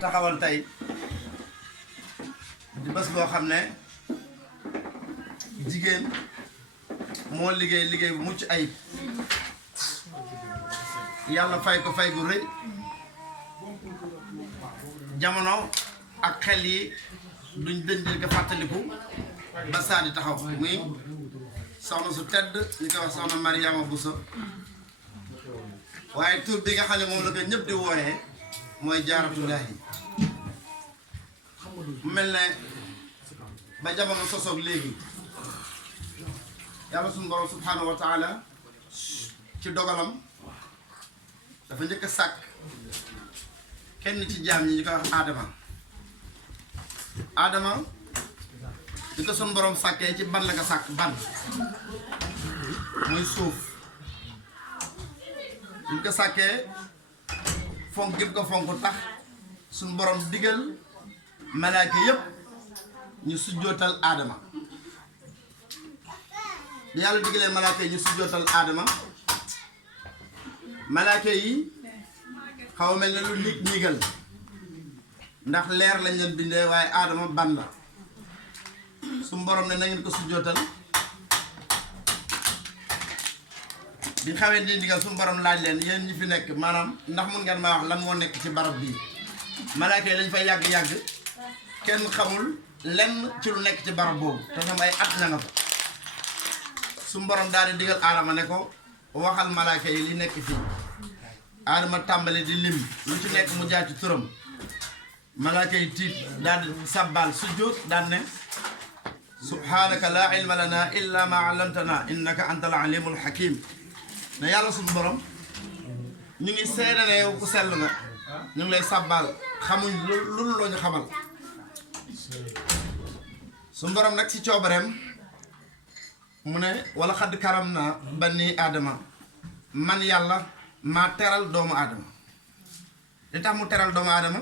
taxawal tey di bés boo xam ne jigéen moo liggéey bu mucc ayib yàlla fay ko fay gu rëy jamono ak xel yi duñ dëndil ko fàttaliku ba saa di taxaw muy soxna su tedd ñu koy wax soxna Mariama Bousso waaye tur bi nga xam ne moom la ko ñëpp di wooyee mooy Jaaratullaahi mu mel ne ba jamono sosoog léegi yàlla suñu borom subhaanahu wa taala ci dogalam dafa njëkk a sàkk kenn ci jaam ñi ñu koy wax Adama di ko suñu borom sàkkee ci ban la ko sàkk ban muy suuf ñu ko sàkkee fonk gi ko fonk tax suñu borom digal malaaka yépp ñu sujjootal Adama bi yàlla digalee malaaka yi ñu sujjootal Adama malaaka yi xaw a mel ne lu nit niigal ndax leer lañ leen bindee waaye Adama ban la suñu borom ne na ngeen ko sujjootal bi xawee di digal suñu borom laaj leen yéen ñi fi nekk maanaam ndax mun ngeen maa wax lan moo nekk ci barab bii malaaka yi lañ fay yàgg-yàgg kenn xamul lenn ci lu nekk ci barab boobu te ñoom ay at na nga fa suñu borom daal di digal Adama ne ko waxal malaaka yi li nekk fii Adama tàmbali di lim lu ci nekk mu jaar ci turam malaaka yi tiit daal di sabbal sujjóot daal ne subhanaka laa ilma lana illa ma allamtana innaka anta al alimul hakim ne yàlla suñu borom ñu ngi seede ne yow ku sell nga ñu ngi lay sabbal xamuñ lu loo ñu xamal suñu borom nag ci coobareem mu ne wala xadd karam naa bani Adama man yàlla maa teral doomu Adama li tax mu teral doomu Adama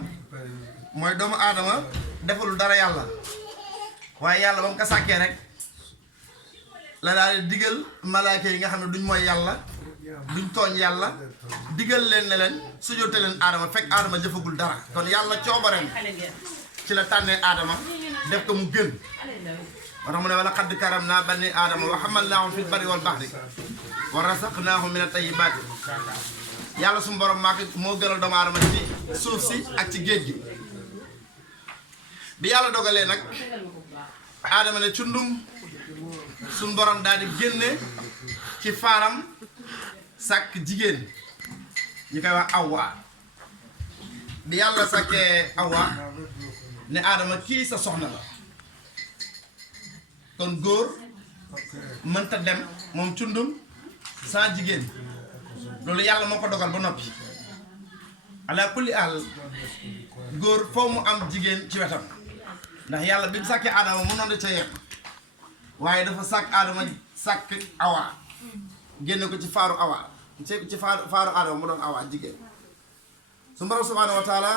mooy doomu Adama defalul dara yàlla waaye yàlla ba mu ko sàkkee rek la daal di digal malaaka yi nga xam ne duñ mooy yàlla duñ tooñ yàlla digal leen ne leen sujjóote leen Adama fekk Adama jëfagul dara kon yàlla coobareem ci la tànnee Adama def ko mu gën moo tax mu ne wala xadd karam naa bani Adama wa hamalnaahum fil barri wal bahri wa razaqnaahum mina tayyibaati yàlla suñu borom moo gënal doomu Adama ci suuf si ak ci géej gi bi yàlla dogalee nag Adama ne cundum suñu borom daal di génne ci faaram sàkk jigéen ñu koy wax Awa bi yàlla sàkkee Awa ne Adama kii sa soxna la kon góor mënta dem moom cundum sans jigéen loolu yàlla moo ko dogal ba noppi ala kulli àll góor foo mu am jigéen ci wetam ndax yàlla bi mu sàkkee Adama mënoon da ca yem waaye dafa sàkk Adama sàkk Awa génne ko ci faaru Awa ci faaru Adama mu doon Awa jigéen su borom subhaanahu wa taala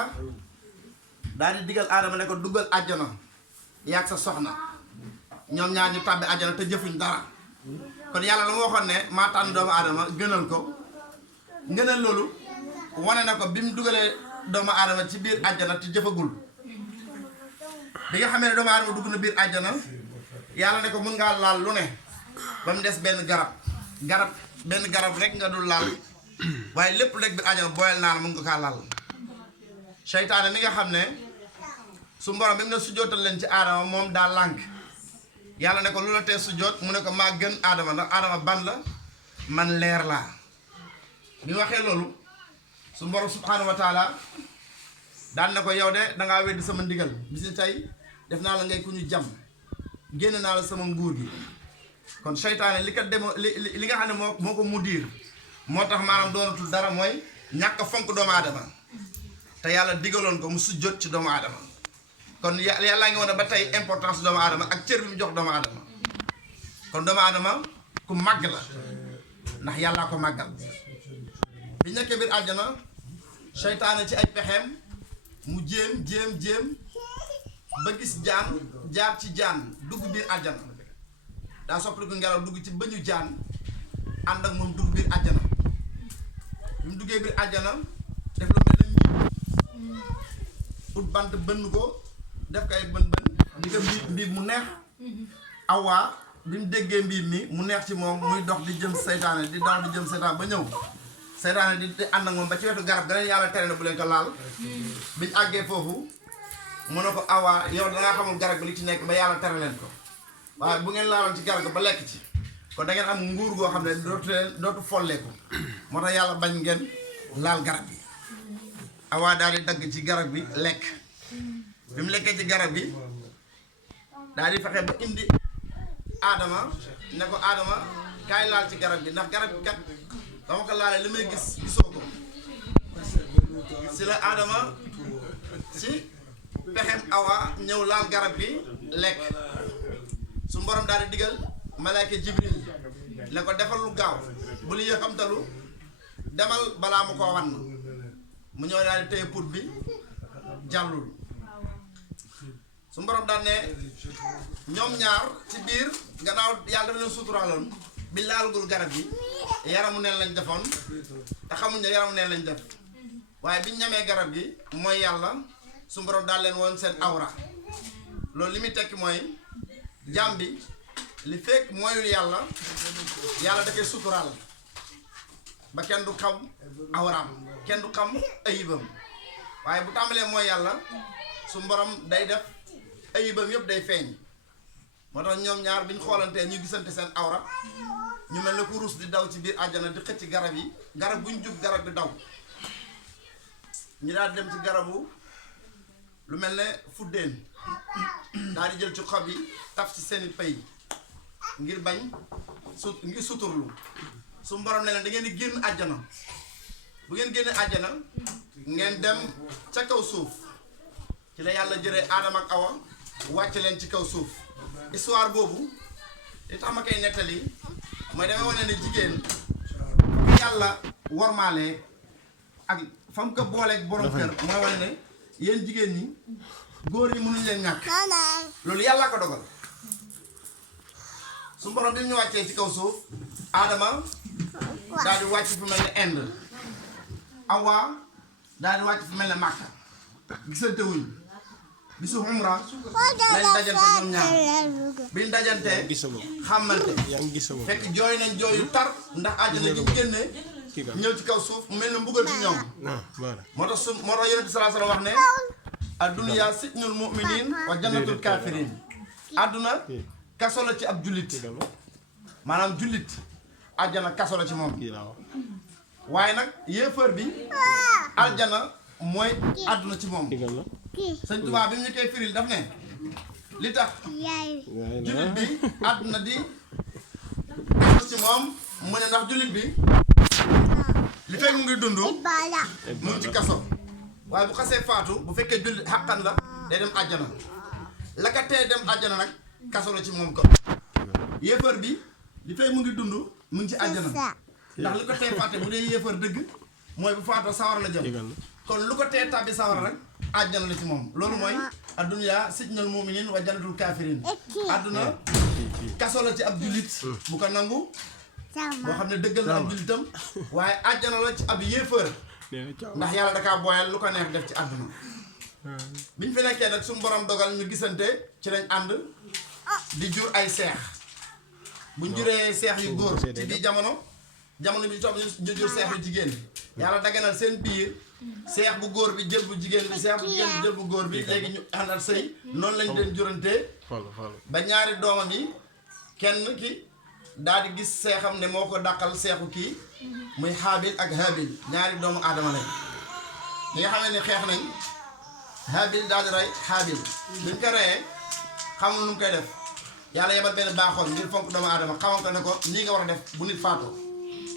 daal di digal Adama ne ko duggal àjjana yaag sa soxna ñoom ñaar ñu tàbbi àjjana te jëfuñ dara kon yàlla la ma waxoon ne maa tànn doomu Adama gënal ko ngënal loolu wane na ko bi mu dugalee doomu Adama ci biir àjjana te jëfagul bi nga xamee ne doomu Adama dugg na biir àjjana yàlla ne ko mun ngaa laal lu ne ba mu des benn garab rek nga dul laal waaye lépp rek biir àjjana booyal naa la mun nga kaa laal seytaane mi nga xam ne su mborom bi mu ne sujjootal leen ci Adama moom daa lànk yàlla ne ko lu la tee sujjoot mu ne ko maa gën Adama ndax Adama ban la man leer laa bi waxee loolu su borom subhaanahu wa taala daan na ko yow de dangaa weddi sama ndigal bis ni tey def naa la ngay ku ñu jam génn naa la sama nguur gi kon seytaane li ko demo li nga xam ne moo ko mudiir moo tax maanaam doonatul dara mooy ñàkk fonk doomu aadama te yàlla digaloon ko mu sujjoot ci doomu aadama kon yàlla ngi wane ba tey importance doomu aadama ak cër bi mu jox doomu aadama kon doomu aadama ku màgg la ndax yàllaa ko màggal bi nekkee biir àjjana seytaane ci ay pexeem mu jéem ba gis jaan jaar ci jaan dugg biir àjjana daa soppaliku ngelaw dugg ci bëñu jaan ànd ak moom dugg biir àjjana bi mu duggee biir àjjana def lu mel ne ut bant bënn ko def ko ay bën di ko mbiib mu neex Awa bi mu déggee mbiib mi mu neex ci moom muy dox di jëm seytaane di daw di jëm seytaane ba ñëw seytaane di ànd ak moom ba ci wetu garab ga leen yàlla tere na bu leen ko laal biñ àggee foofu mu ne ko Awa yow dangaa xamul garab bi li ci nekk ba yàlla tere leen ko waaye bu ngeen laaloon ci garab ga ba lekk ci kon da ngeen am nguur goo xam ne dootu folleeku moo tax yàlla bañ ngeen laal garab bi Awa daal di dagg ci garab bi lekk bi mu lekkee ci garab bi daal di fexe ba indi Adama ne ko Adama kaay laal ci garab bi ndax garab bi kat dama ko laalee li may gis gisoo ko si la Adama si pexem Awa ñëw laal garab bi lekk su borom daal di digal malaaka Jibril ne ko defal lu gaaw bu lu yëxamtalu demal balaa mu koo wan mu ñëw daal di téye put bi jàllul su borom daan ne ñoom ñaar ci biir gannaaw yàlla dafa leen suturaaloon bi laalgul garab gi yaramu neen lañ defoon te xamuñ ne yaramu neen lañ def waaye biñ ñamee garab gi mooy yàlla su borom daal leen woon seen awra loolu li muy tekki mooy jaam bi li fekk mooyul yàlla yàlla da koy suturaal ba kenn du xam awraam kenn du xam ayibam waaye bu tàmbalee mooy yàlla su borom day def ayibam yëpp day feeñ moo tax ñoom ñaar bi ñu xoolantee ñu gisante seen awra ñu mel ne ku ruus di daw ci biir àjjana di xëcc garab yi garab bu ñu jub garab bi daw ñu daal dem ci garabu lu mel ne fuddeen daal di jël ci xob yi taf ci seeni pay ngir bañ ngir suturlu su borom ne leen da ngeen di génn àjjana bu ngeen génne àjjana ngeen dem ca kaw suuf ci la yàlla jëlee Aadama ak Awa wàcc leen ci kaw suuf histoire boobu li tax ma koy nettali mooy damay wane ne jigéen yàlla wormaalee ak fam ko booleeg borom kër mooy wane ne yéen jigéen ñi góor ñi mënuñ leen ñàkk loolu yàlla ko dogal su borom bi ñu wàccee ci kaw suuf Adama daal di wàcc fu mel ne Inde Awa daal di wàcc fu mel ne Makka gisante wuñ bisu umra lañ dajante ñoom ñaar biñ dajante xamante fekk jooy nañ jooy yu tar ndax àjjana gi ñu génnee ñëw ci kaw suuf mu mel ne mbugal ci ñoom moo tax yonent bi sallallahu alayhi wa sallam wax ne adduniya sijnul mu'minin wa jannatul kafirin àdduna kaso la ci ab jullit maanaam jullit àjjana kaso la ci moom waaye nag yéefar bi aljana mooy àdduna ci moom sëñ Tuubaa bi mu ñu koy firil daf ne li tax jullit bi àdduna di kaso ci moom mu ne ndax jullit bi li fekk mu ngi dund mu ngi ci kaso waaye bu xasee faatu bu fekkee jullit xàqan la day dem àjjana la ka tee dem àjjana nag kaso la ci moom ko yéefar bi li fekk mu ngi dund mu ngi ci àjjana ndax li ko tee faate bu dee yéefar dëgg mooy bu faatoo sawar la jëm kon lu ko tee tàbbi sawar rek àjjana la ci moom loolu mooy adduna sijnul mu'minin wa jannatul kafirin àdduna kaso la ci ab jullit bu ko nangu boo xam ne dëggal na ab jullitam waaye àjjana la ci ab yéefar ndax yàlla dakaa booyal lu ko neex def ci àdduna biñ fi nekkee nag suñu borom dogal ñu gisante ci lañ ànd di jur ay seex buñ juree seex yu góor ci biir jamono bi topp ñu jur seex yu jigéen yàlla daganal seen biir seex bu góor bi jël bu jigéen bi seex bu jigéen bi jël bu góor bi léegi ñu àndal sëy noonu lañ leen jurantee ba ñaari doomam yi kenn ki daal di gis seexam ne moo ko dàqal seexu kii muy Haabil ak Haabil ñaari doomu aadama lañ ñi nga xamee ne xeex nañ Haabil daal di rey Haabil buñ ko reyee xamul nu mu koy def yàlla yebal benn baaxoon ngir fonk doomu aadama xamal ko ne ko nii nga war a def bu nit faatoo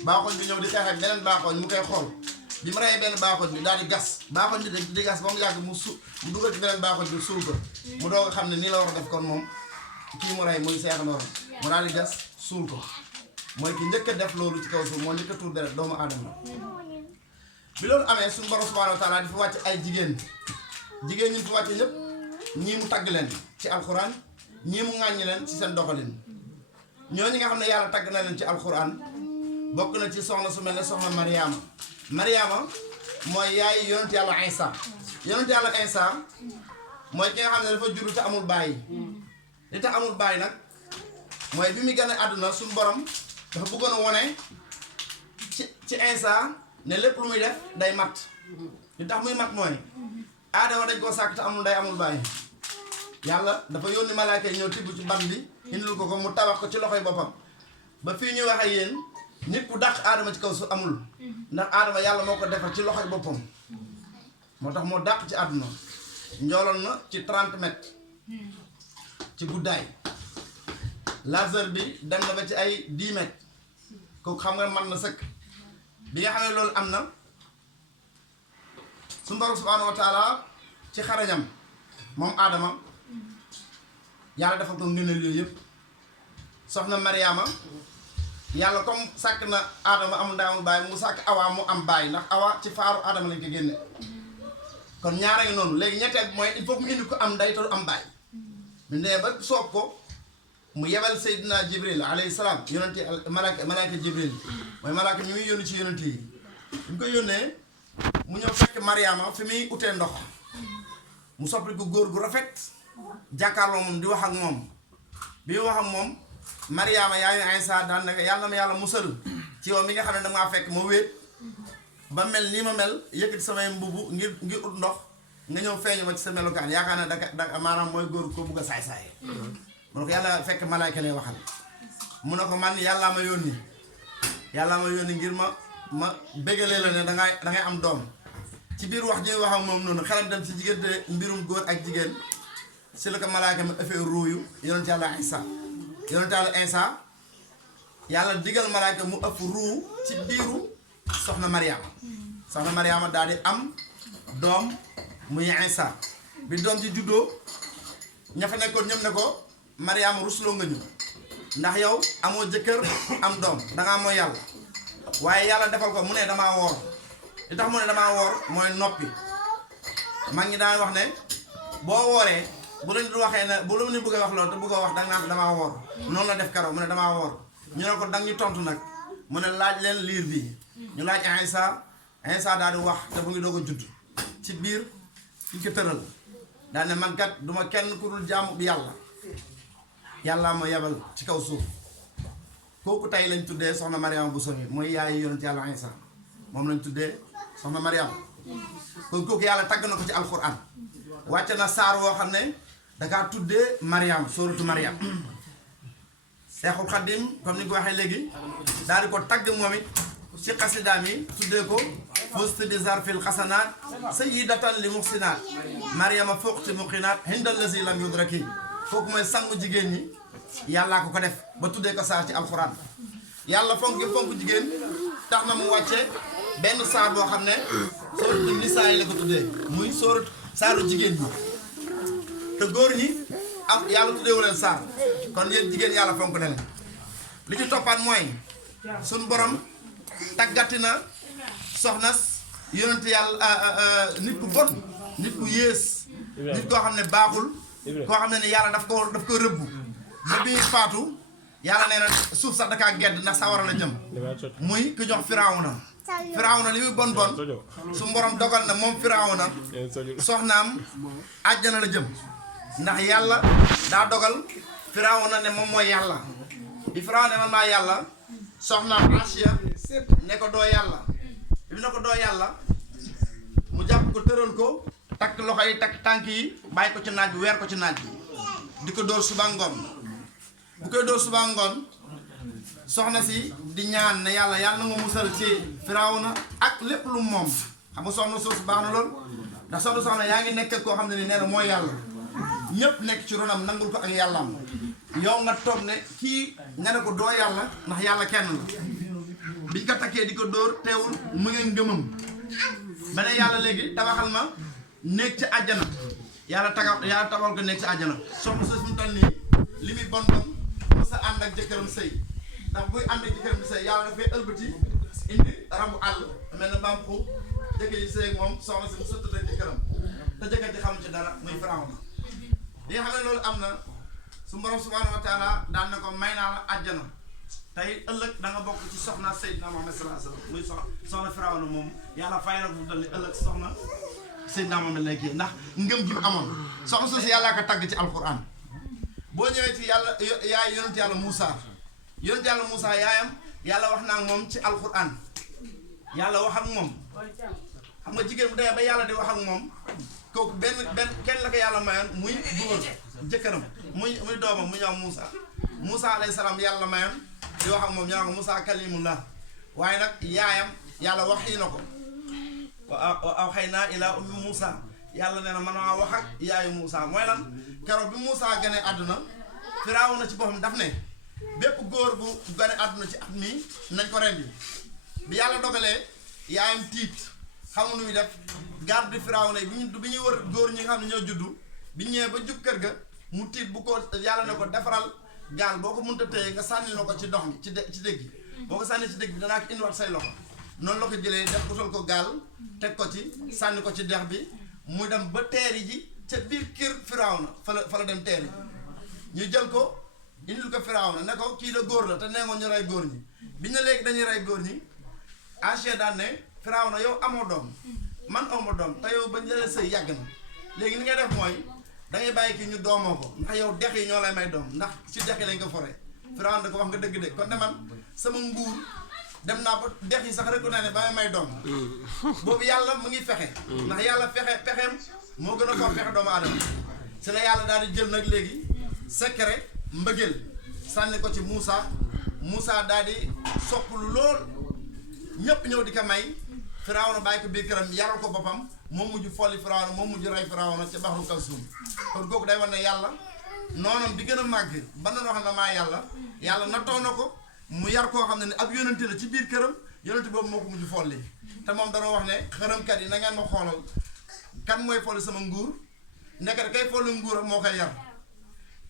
baaxoon bi ñëw di xeex ak beneen baaxoon mu koy xool bi mu reyee benn baaxoon bi daal di gas baaxoon bi di gas ba mu yàgg mu dugal ci beneen baaxoon bi suul ko mu doog a xam ne nii la war a def kon moom kii mu rey muy seex noonu mu daal di gas suul ko mooy ki njëkk a def loolu ci kaw suuf moo njëkk a tuur deret doomu aadama bi loolu amee suñu borom subhanahu wa taala di fi wàcc ay jigéen ñi fi wàcce ñëpp ñii mu tagg leen ci alxuraan ñii mu ŋàññi leen ci seen doxalin ñooñu nga xam ne yàlla tagg na leen ci alxuraan bokk na ci soxna su mel ne soxna Mariama mooy yaay yonent yàlla Isa yonent yàlla Isa mooy ki nga xam ne dafa juddu te amul bàyyi li tax amul bàyyi nag mooy bi muy gën a àdduna suñu borom dafa bëggoon a wone ci Isa ne lépp lu muy def day mat li tax muy mat mooy aadama dañ koo sàkk te amul nday amul bàyyi yàlla dafa yónni malaaka yi ñëw tibb ci ban bi indil ko mu tabax ko ci loxoy boppam ba fii ñuy wax ak yéen nit ku dàq aadama ci kaw su amul ndax aadama yàlla moo ko defar ci loxoy boppam moo tax moo dàq ci àdduna njooloon na ci 30 mètres ci guddaay largeur bi dem na ba ci ay 10 mètres kooku xam nga man na sëkk bi nga xam ne loolu am na suñu borom subhaanahu wa taala ci xarañam moom aadama yàlla dafa ko ngëneel yooyu yëpp soxna Mariama yàlla comme sàkk na aadama amul nday amul baay mu sàkk awa mu am baay ndax awa ci faaru aadama lañ ko génne kon ñaara ngi noonu léegi ñetteel bi mooy il faut mu indi ko am nday te du am baay mu nee ba soob ko mu yebal Seydina Jibril alayhi salaam yonenti malaaka Jibril mooy malaaka mi muy yónni ci yonent yi ñu ko yónnee mu ñëw fekk Mariama fi muy utee ndox mu soppali ko góor gu rafet jàkkaarloo moom di wax ak moom bi wax ak moom Mariama yaayu Isa daan naka yàlla ma yàlla musal ci yow mi nga xam ne damaa fekk ma wéet ba mel nii ma mel yëkkati samay mbubu ngir ut ndox nga ñëw feeñu ma ci sa melukaan yaakaar ne da maanaam mooy góor ko bugg a saay-saay mu ne ko yàlla fekk malaayka lay waxal mu ne ko man yàllaa ma yónni ngir ma bégalee la ne dangay am doom ci biir wax ji wax ak moom noonu xelam dem ci diggante mbirum góor ak jigéen si la ko malaayka ma ëffee ruuyu yonent yàlla Isa yàlla digal malaayka mu ëpp ruu ci biiru soxna Mariama daal di am doom muy Isa bi doom ji juddoo ña fa nekkoon ñëm ne ko Mariama rusloo nga ñu ndax yow amoo jëkkër am doom dangaa mooy yàlla waaye yàlla defal ko mu ne damaa woor li tax mu ne damaa woor mooy noppi mag ñi daan wax ne boo wooree bu la nit waxee ne bu la nit bëggee wax loolu te bëggoo wax danga naan damaa woor noonu la def karaw mu ne damaa woor ñu ne ko danga ñu tontu nag mu ne laaj leen liir bi ñu laaj Isa daal di wax te bu ngi doog a judd ci biir fi ko tëral daal ne man kat duma kenn ku dul jaamu bi yàlla ma yebal ci kaw suuf kooku tey lañ tuddee soxna Mariama Bousso mooy yaay yonent yàlla Isa moom lañ tuddee soxna Mariama kon kooku yàlla tagg na ko ci alquran wàcce na saar woo xam ne dakaa tuddee Mariam sóoratu Mariam Seexul Xaddim comme ni ko waxee léegi daal di ko tagg moom it ci xasidaam yi tuddee ko fusti bi zarfil xasanaat sayyidatan li muxsinaat Mariama fuqti muqinaat hindal lazi lam yudraki kooku mooy sangu jigéen ñi yàllaa ko def ba tuddee ko saar ci alxuraan yàlla fonk jigéen tax na mu wàcce benn saar boo xam ne sóoratu nisaa yi la ko tuddee muy saaru jigéen ñi te góor ñi am yàlla tuddeewu leen saar kon yéen jigéen yàlla fonk na leen li ci toppaat mooy suñ borom tàggati na soxnas yonent yàlla nit ku bon nit ku yées nit koo xam ne baaxul koo xam ne yàlla daf ko rëbbu ba bi faatu yàlla nee na suuf sax dakaa gedd ndax sawara la jëm muy ku jox Firawna li muy bon su borom dogal na moom Firawna soxnaam àjjana la jëm ndax yàlla daa dogal Firawna ne moom mooy yàlla bi Firawna ne man maa yàlla soxnaam Asiya ne ko doo yàlla bi ne ko doo yàlla mu jàpp ko tëral ko takk loxo yi takk tànk yi bàyyi ko ci naaj bi weer ko ci naaj bi di ko dóor suba ngoon bu koy dóor suba ngoon soxna si di ñaan ne yàlla na nga musal ci Firawna ak lépp lu moom xam nga soxna soosu baax na lool ndax soxna yaa ngi nekk koo xam ne ni nee na mooy yàlla ñépp nekk ci ronam nangul ko ak yàllaam yow nga toog ne kii nga ne ko doo yàlla ndax yàlla kenn la biñ ko takkee di ko dóor teewul mu ngeen ngëmam ba ne yàlla léegi tabaxal ma néeg ci àjjana yàlla tabaxal ko néeg ci àjjana soxna soosu mu toll nii li muy bon mos a ànd ak jëkkëram sëy ndax buy ànd ak jëkkëram sëy yàlla dafay ëlbati indi rabu àll mel na mbaam xuux jëkkër yi sëy moom soxna si mu sotti ak jëkkëram te jëkkër ji xamu ci dara muy Firawna li nga xam ne loolu am na su borom subhaanahu wa taala daan na ko may naa la àjjana te tey ëllëg da nga bokk ci soxna Seydina Muhammad sallallahu alayhi wasallam muy soxna Firawna moom yàlla fay na ko dal ni ëllëg soxna Seydina Muhammad lay kii ndax ngëm gi mu amoon soxna soosu yàllaa ko tagg ci alquran boo ñëwee ci yàlla yaay yonent yàlla Moussa yaayam yàlla wax naa ak moom ci alquran yàlla wax ak moom xam nga jigéen bu demee ba yàlla di wax ak moom kooku benn kenn la ko yàlla mayoon muy góor jëkkëram muy doomam mu ñëw Moussa alayhi salaam yàlla mayoon di wax ak moom ñaa ko Moussa kalimullah waaye nag yaayam yàlla wax yi na ko wa awhaynaa ilaa ummi Moussa yàlla nee na man maa wax ak yaayu Moussa mooy lan keroog bi Moussa gane àdduna Firawna ci boppam daf ne bépp góor bu gane àdduna ci at mii nañ ko rendi bi yàlla dogalee yaayam tiit xamul nu muy def garde Firawna yi bi ñuy wër góor ñi nga xam ne ñoo juddu bi ñëwee ba jub kër ga mu tiit bu ko yàlla ne ko defaral gaal boo ko mënta téye nga sànni na ko ci ndox mi ci dégg gi boo ko sànni ci dégg bi danaa ko indiwaat say loxo noonu la ko jëlee def utal ko gaal teg ko ci sànni ko ci dex bi mu dem ba teeri ji ca biir kër Firawna fa la dem teeri ñu jël ko indil ko Firawna ne ko kii la góor la te nee nga ñu rey góor ñi biñ ne léegi dañuy rey góor ñi Achia daan ne Firawna yow amoo doom man awma doom te yow bañ jëlee sëy yàgg na léegi li ngay def mooy dangay bàyyi kii ñu doomoo ko ndax yow dex yi ñoo lay may doom ndax ci dex yi lañ ko fore Firawna da ko wax nga dëgg de kon de man sama nguur dem naa ba dex yi sax rek naa ne ba may doom boobu yàlla mu ngi fexe ndax yàlla pexeem moo gën a fort fexe doomu aadama si la yàlla daal di jël nag léegi secret mbëggeel sànni ko ci Moussa daal di sopplu lool ñépp ñëw di ko may Firawna bàyyi ko biir këram yaral ko boppam moom mujj folli Firawna moom mujj rey Firawna ca baxru Kalsuum kon kooku day wane ne yàlla noonam di gën a màgg ba na xam ne maa yàlla nattoo na ko mu yar koo xam ne ab yonente la ci biir këram yonente boobu moo ko mujj folli te moom dana wax ne xërëmkat yi na ngeen ma xoolal kan mooy folli sama nguur ndekete kay folli nguuram moo koy yar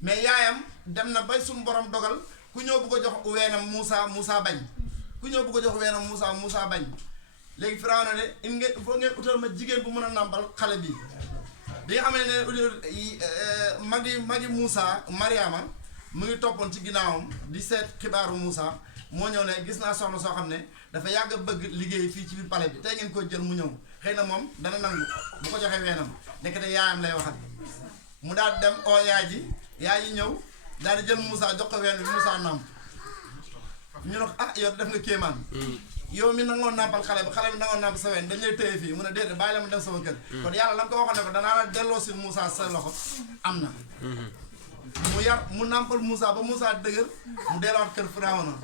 mais yaayam dem na bay suñu borom dogal ku ñëw bu ko jox weenam Moussa bañ ku ñëw bu ko jox weenam Moussa bañ léegi Firawna ne il faut ngeen utal ma jigéen bu mën a nàmpal xale bi bi nga xam ne magi Moussa Mariama mu ngi toppoon ci ginnaawam di seet xibaaru Moussa moo ñëw ne gis naa soxna soo xam ne dafa yàgg a bëgg liggéey fii ci biir palais bi tey ngeen ko jël mu ñëw xëy na moom dana nangu bu ko joxee weenam nekkate yaayam lay waxal mu daal dem oo yaay ji ñëw daal di jël Moussa jox ko ween bi Moussa nàmp ñu ne ko ah yow def nga kéemaan yow mi nangoon nàmpal xale bi nangoon nàmp sa ween dañ lay téye fii mu ne déedéet bàyyi la mu dem sama kër kon yàlla la ko waxoon ne ko danaa la delloo si Moussa sa loxo am na mu nàmpal Moussa ba Moussa dëgër mu delluwaat kër Firawna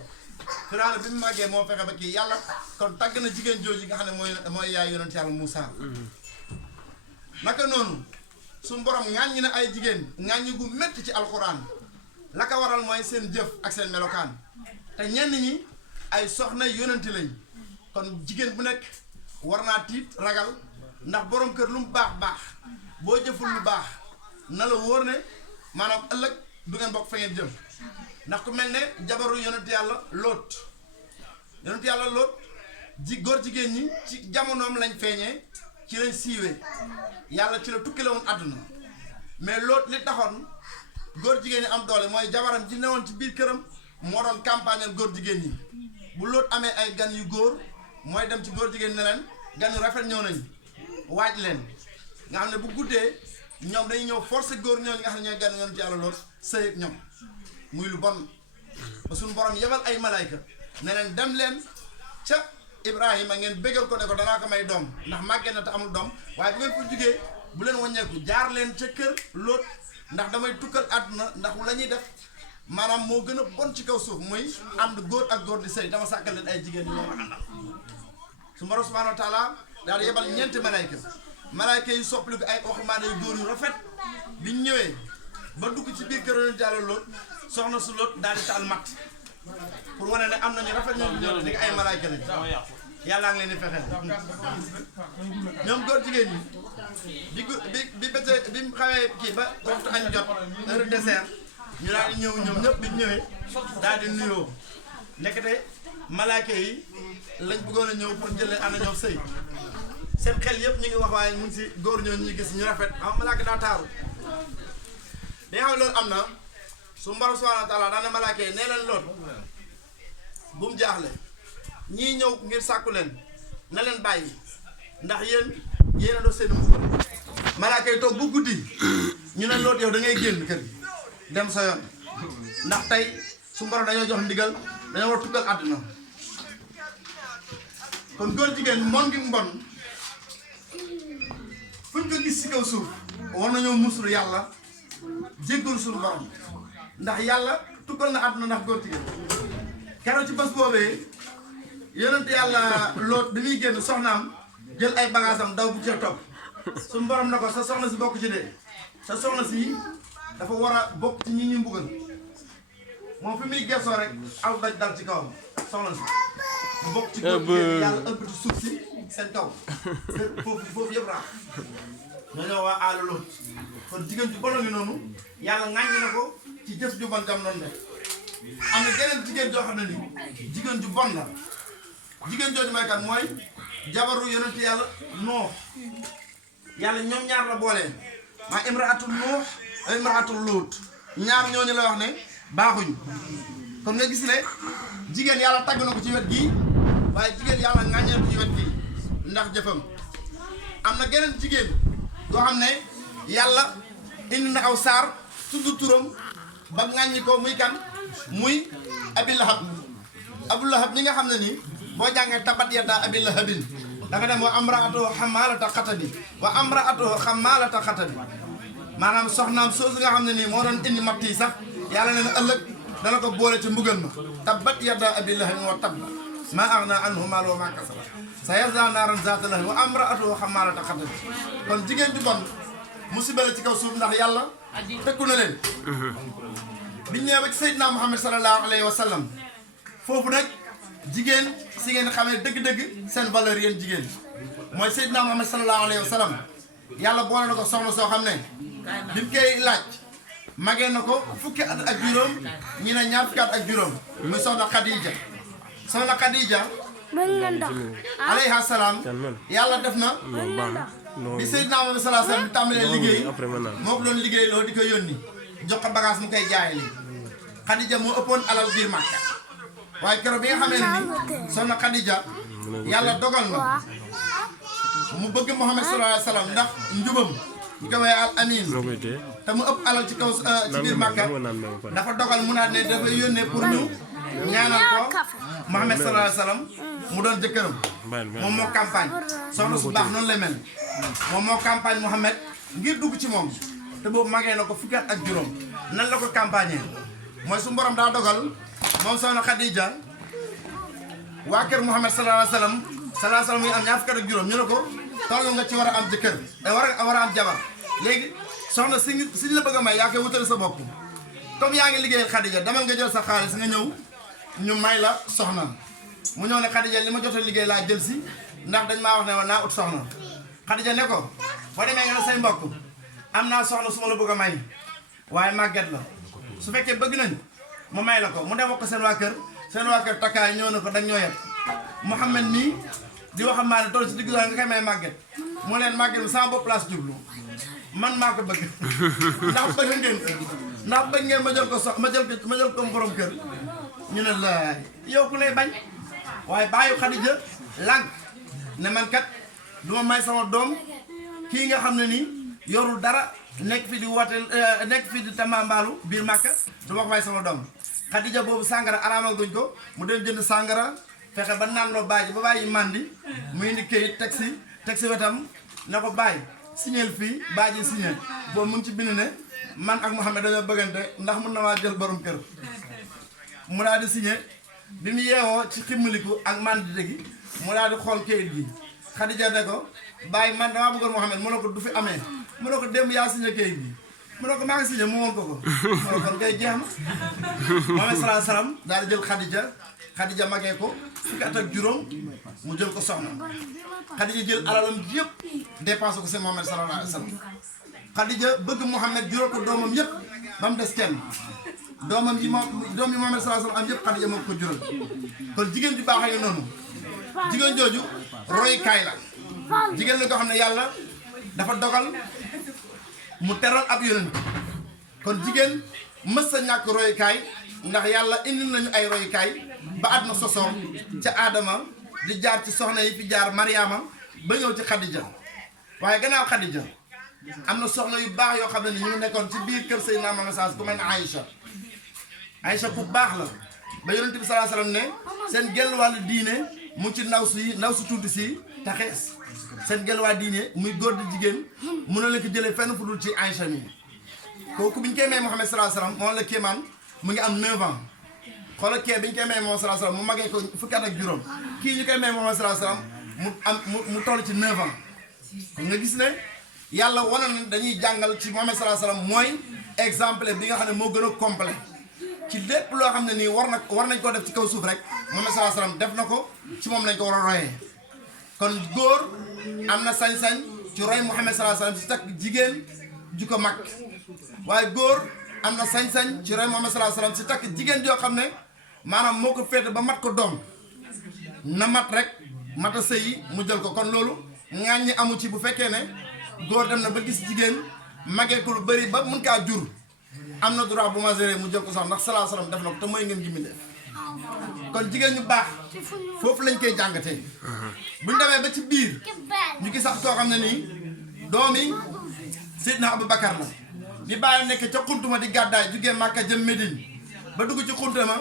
bi mu màggee moo fexe ba kii yàlla kon tàgg na jigéen jooju nga xam ne mooy yaay yonent yàlla Moussa naka noonu suñu borom ŋàññi na ay jigéen ŋàññi gu métti ci alxuraan la ko waral mooy seen jëf ak seen melokaan te ñenn ñi ay soxna yonenti lañ kon jigéen bu nekk war naa tiit ragal ndax borom kër lu mu baax boo jëful lu baax na la wóor ne maanaam ëllëg du ngeen bokk fa ngeen jëm ndax ku mel ne jabaru yonent yàlla Lóot góor jigéen ñi ci jamonoom lañ feeñee ci lañ siiwee yàlla ci la tukki la woon àdduna mais Lóot li taxoon góor jigéen ñi am doole mooy jabaram ji newoon ci biir këram moo doon campagnal góor jigéen ñi bu Lóot amee ay gan yu góor mooy dem ci góor jigéen ne leen gan yu rafet ñëw nañ waaj leen nga xam ne bu guddee ñoom dañuy ñëw forcé góor ñooñu nga xam ne ñooy gan yonent yàlla Lóot sëy ak ñoom muy lu bon ba suñu borom yebal ay malayka ne leen dem leen ca Ibrahima ngeen bégal ko ne ko danaa ko may doom ndax màggee na te amul doom waaye bu ngeen ko jugee bu leen wàññeeku jaar leen ca kër Lóot ndax damay tukkal àdduna ndax la ñuy def maanaam moo gën a bon ci kaw suuf muy ànd góor ak góor di sëy dama sàkkal leen ay jigéen ñoo war a àndal su borom subhanahu wa taala daal di yebal ñeenti malayka yu soppaliku ay waxambaane yu góor yu rafet biñ ñëwee ba dugg ci biir kër yonent yàlla Lóot soxna su Lóot daal di taal matt pour wane ne am nañu rafet ñoom ñoo nekk ay malayka lañ yàllaa ngi leen di fexeel ñoom góor jigéen ñi bi mu xawee kii ba waxtu añ jot heure dessert ñu daal di ñëw ñoom ñëpp bi ñëwee daal di nuyoo nekkate malayka yi lañ bëggoon a ñëw pour jël leen ànd ñoom sëy seen xel yëpp ñu ngi wax waaye mu ngi si góor ñoo ñu gis ñu rafet am malayka daa taaru li nga xam ne loolu am na su Boroom subhaanahu wa taala daan na malaaka yi nee leen Lóot bu mu jaaxle ñii ñëw ngir sàkku leen na leen bàyyi ndax yéen a doon seen mbugal malaaka yi toog bu guddi ñu ne loolu yow da ngay génn kër gi dem sa yoon ndax tey su borom dañoo jox ndigal dañoo war a tukkal àdduna kon góor jigéen mon ngi mbon fuñ ko gis ci kaw suuf war nañoo musulu yàlla jéggalu suñu borom ndax yàlla tukkal na àdduna ndax góor jigéen keroog ci bés boobee yonent yàlla loot bi muy génn soxnaam jël ay bagaasam daw bu cee topp suñu borom na ko sa soxna si bokk ci de sa soxna si dafa war a bokk ci ñi ñu mbugal moom fi muy gersoo rek aw daj dal ci kawam soxna si bu bokk ci góor jigéen yàlla ëpp ci suuf si seen kaw foofu yëpp raam ñoo ñëw waa àll loot kon jigéen ju bon ngi noonu yàlla ŋàññi na ko ci jëf ju bon jam noonu def am na geneen jigéen joo xam ne nii jigéen ju bon la jigéen jooju may kan mooy jabaru yonent yàlla Nuux yàlla ñoom ñaar la boolee maa imraatul Nuux imraatul Luut ñaar ñooñu la wax ne baaxuñ kon nga gis ne jigéen yàlla tagg na ko ci wet gii waaye jigéen yàlla ŋàññee ko ci wet gii ndax jëfam am na geneen jigéen goo xam ne yàlla indi na aw saar tudd turam ba ŋàññi ko muy kan muy Abi Lahab Abu Lahab ni nga xam ne nii boo jàngee tabat yadaa Abi Lahabin da nga dem wa amraatuhu hammaalata xatabi wa amraatuhu hammaalata xatabi maanaam soxnaam soosu nga xam ne nii moo doon indi matt yi sax yàlla ne na ëllëg dana ko boole ci mbugal ma tabat yadaa Abi Lahabin wa tabba maa aghnaa anhu maaluhu wa maa kasaba sayaslaa naaran zaata lahab wa amraatuhu hammaalata xatabi kon jigéen ju bon musiba la ci kaw suuf ndax yàlla tëkku na leen biñ ñëwee ba ci Seydina Muhammad sallallahu alayhi wa sallam foofu nag jigéen si ngeen xamee dëgg-dëgg seen valeur yéen jigéen mooy Seydina Muhammad sallallahu alayhi wa sallam yàlla boole na ko soxna soo xam ne bi mu koy laaj magee na ko fukki at ak juróom ñi ne ñaar fukki at ak juróom muy soxna Khadija soxna Khadija alayha salaam yàlla def na bi Seydina Muhammad sallallahu alayhi wa sallam tàmbalee liggéey moo ko doon liggéey loo di ko yónni jox ko bagage mu koy jaay li Khadija moo ëppoon alal biir Makka waaye keroog bi nga xamee ne ni soxna Khadija yàlla dogal na mu bëgg Muhammad sallallahu alayhi wa sallam ndax njubam ñu ko waxee al amin te mu ëpp alal ci kaw ci biir Makka dafa dogal mu naat ne dafa yónnee pour ñu ñaanal ko Muhammad sallallahu alayhi wa sallam mu doon jëkkëram moom moo campagne soxna su baax noonu lay mel moom moo campagne Muhammad ngir dugg ci moom te boobu magee na ko fukki at ak juróom nan la ko campagne mooy su borom daa dogal moom soxna Khadija waa kër Muhammad sallallahu alayhi wa sallam yi am ñaar fukki at ak juróom ñu ne ko toll nga ci war a am jëkkër te war a am jabar léegi soxna si la bëgg a may yaa koy wutal sa bopp comme yaa ngi liggéeyal Khadija demal nga jël sa xaalis nga ñëw ñu may la soxna mu ñëw ne Khadija li ma jot a liggéey laa jël si ndax dañ maa wax ne naa ut soxna Khadija ne ko boo demee nga ne say mbokk am naa soxna su ma la bëgg a may waaye màgget la su fekkee bëgg nañ mu may la ko mu dem wax ko seen waa kër takkaay ñëw na ko dañ ñoo yet Mouhamed mii di waxambaane tool si digg nga koy may màgget mu leen màgget bi sama bopp place jublu man maa ko bëgg ndax bëgg ngeen ma jël ko ma jël ko borom kër ñu ne la yow ku lay bañ waaye bàyyi Khadija lànk ne man kat du ma may sama doom kii nga xam ne nii yorul dara nekk fi di woote nekk fi di tamambaalu biir Màkka du ma ko may sama doom Khadija boobu sàngara araamal guñ ko mu dem jënd sàngara fexe ba naan loo bàyyi ba bàyyi màndi muy indi këyit teg si wetam ne ko bàyyi signeel fii bàyyi signeel boobu mu ngi ci bind ne man ak Mouhamed dañoo bëggante ndax mun na maa jël borom kër mu daal di signé bi mu yeewoo ci ximmaliku ak mandite gi mu daal di xool këyit gi Khadija ne ko bàyyi man damaa bëggoon Mouhamed mu ne ko du fi amee mu ne ko démb yaa signé këyit gi mu ne ko maa ngi signé mu woon ko mu ne kon kay jeex na Muhammad sallallahu alayhi wa sallam daal di jël Khadija magee ko fukki at ak juróom mu jël ko soxna Khadija jël alalam yëpp dépensé ko si Muhammad sallallahu alayhi wa sallam Khadija bëgg Muhammad juróom ko doomam yëpp ba mu des kenn doom yi Muhammad sallallahu alayhi wa sallam am yëpp Khadija moo ko jural kon jigéen ju baax yi noonu jigéen jooju royukaay la jigéen la ko xam ne yàlla dafa dogal mu teral ab yonent kon jigéen mës sa ñàkk royukaay ndax yàlla indi nañu ay royukaay ba àdduna sosoo ca Adama di jaar ci soxna yi fi jaar Mariama ba ñëw ci Khadija waaye gannaaw Khadija am na soxna yu baax yoo xam ne ni ñu ngi nekkoon ci biir kër Seydina Muhammad ku mel ne Aïcha ku baax la ba yonent bi sallallahu alayhi wasallam ne seen gelluwàllu diine mu ci ndaw su tuuti si te xees seen gelluwàllu diine muy góor di jigéen mun na leen ko jëlee fenn fu dul ci Aïcha mi kooku bi ñu koy may Muhammad sallallahu alayhi wasallam moom la kéemaan mu ngi am 9 ans xoolal kee bi ñu koy may Muhammad sallallahu alayhi wasallam mu magee ko fukki at ak juróom kii ñu koy may Muhammad sallallahu alayhi wasallam mu toll ci 9 ans nga gis ne yàlla wane na dañuy jàngal ci Muhammad sallallahu alayhi wasallam mooy exemple bi nga xam ne moo gën a complet ci lépp loo xam ne nii war nañ koo def ci kaw suuf rek Muhammad sallallahu alayhi wasallam def na ko ci moom lañ ko war a royee kon góor am na sañ-sañ ci roy Muhammad sallallahu alayhi wasallam si takk jigéen ju ko mag waaye góor am na sañ-sañ ci roy Muhammad sallallahu alayhi wasallam si takk jigéen joo xam ne maanaam moo ko féete ba mat ko doom na mat rek mata sëyi mu jël ko kon loolu ŋàññi amu ci bu fekkee ne góor dem na ba gis jigéen magee ko lu bëri ba mun kaa jur am na droit bu majeur mu jël ko sax ndax sallallahu alayhi wasallam def na ko te mooy ngeen gi def kon jigéen ñu baax foofu lañ koy jàngatee buñ demee ba ci biir ñu gis sax koo xam ne nii doomi Seydina Aboubacar la bi bàyyi nekk ca xuntuma di gàddaay jugee Màkka jëm Médine ba dugg ci xuntuma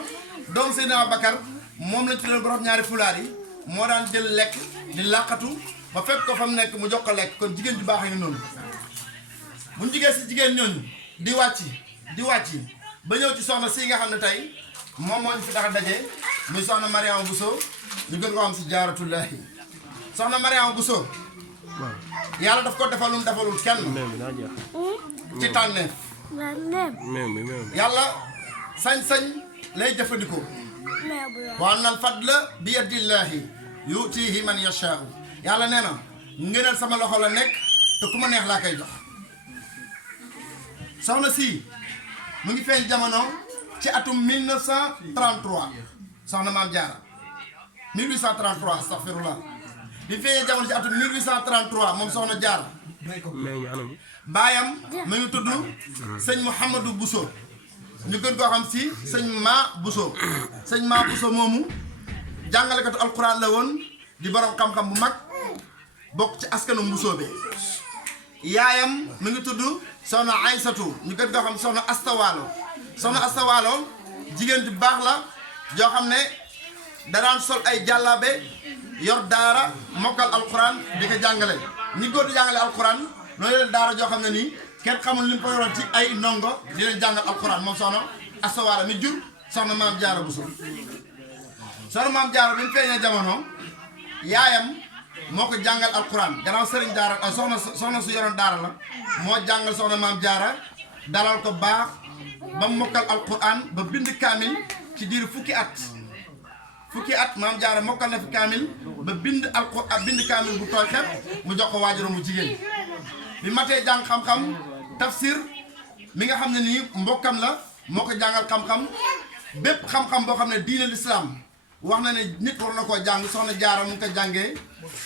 doom Seydina Aboubacar moom lañ tuddee borom ñaari fulaar yi moo daan jël lekk di làqatu ba fekk ko fa mu nekk mu jox ko lekk kon jigéen ju baax yi noonu buñ jigee si jigéen ñooñu di wàcc ba ñëw ci soxna si nga xam ne tey moom moo ñu fi tax a daje muy soxna Mariama Bousso ñu gën ko xam si jaaratullahi soxna Mariama Bousso yàlla daf ko defalum defalul kenn ci tànneef yàlla sañ-sañ lay jëfandikoo wa annal fadla bi yadillahi yutihi man yashaa'u yàlla nee na ngëneel sama loxo la nekk te ku ma neex laa koy jox soxna si mu ngi feeñ jamono ci atum 1933 soxna maam Jaara 1833 astaghfirullah bi feeñee jamono ci atum 1833 moom soxna Jaara baayam mu ngi tudd sëñ Mouhamadou Bousso ñu gën koo xam si sëñ Ma Bousso sëñ Ma Bousso moomu jàngalekatu alquran la woon di borom xam-xam bu mag bokk ci askanu Bousso bi yaayam mu ngi tudd soxna Aysatu ñu gën koo xam soxna Astawaalo jigéen ju baax la joo xam ne da daan sol ay jàllaabe yor daara mokkal alquran di ko jàngale ñi góor di jàngale alquran noonu leen daara joo xam ne nii kenn xamul li mu ko yoroon ci ay ndongo di leen jàngal alquran moom soxna Astawaalo mi jur soxna maam Jaara Bousso soxna maam Jaara bi mu feeñee jamono yaayam moo ko jàngal alquran gannaaw sëriñ daara soxna su yoroon daara la moo jàngal soxna maam Jaara dalal ko baax ba mokkal alquran ba bind kaamil ci diiru fukki at maam Jaara mokkal na fi kaamil ba bind alquran bind kaamil bu tooy xepp mu jox ko waajuram mu jigéen bi matee jàng xam-xam tafsir mi nga xam ne nii mbokkam la moo ko jàngal xam-xam bépp xam-xam boo xam ne diine l'islam wax na ne nit war na koo jàng soxna Jaara mu ngi ko jàngee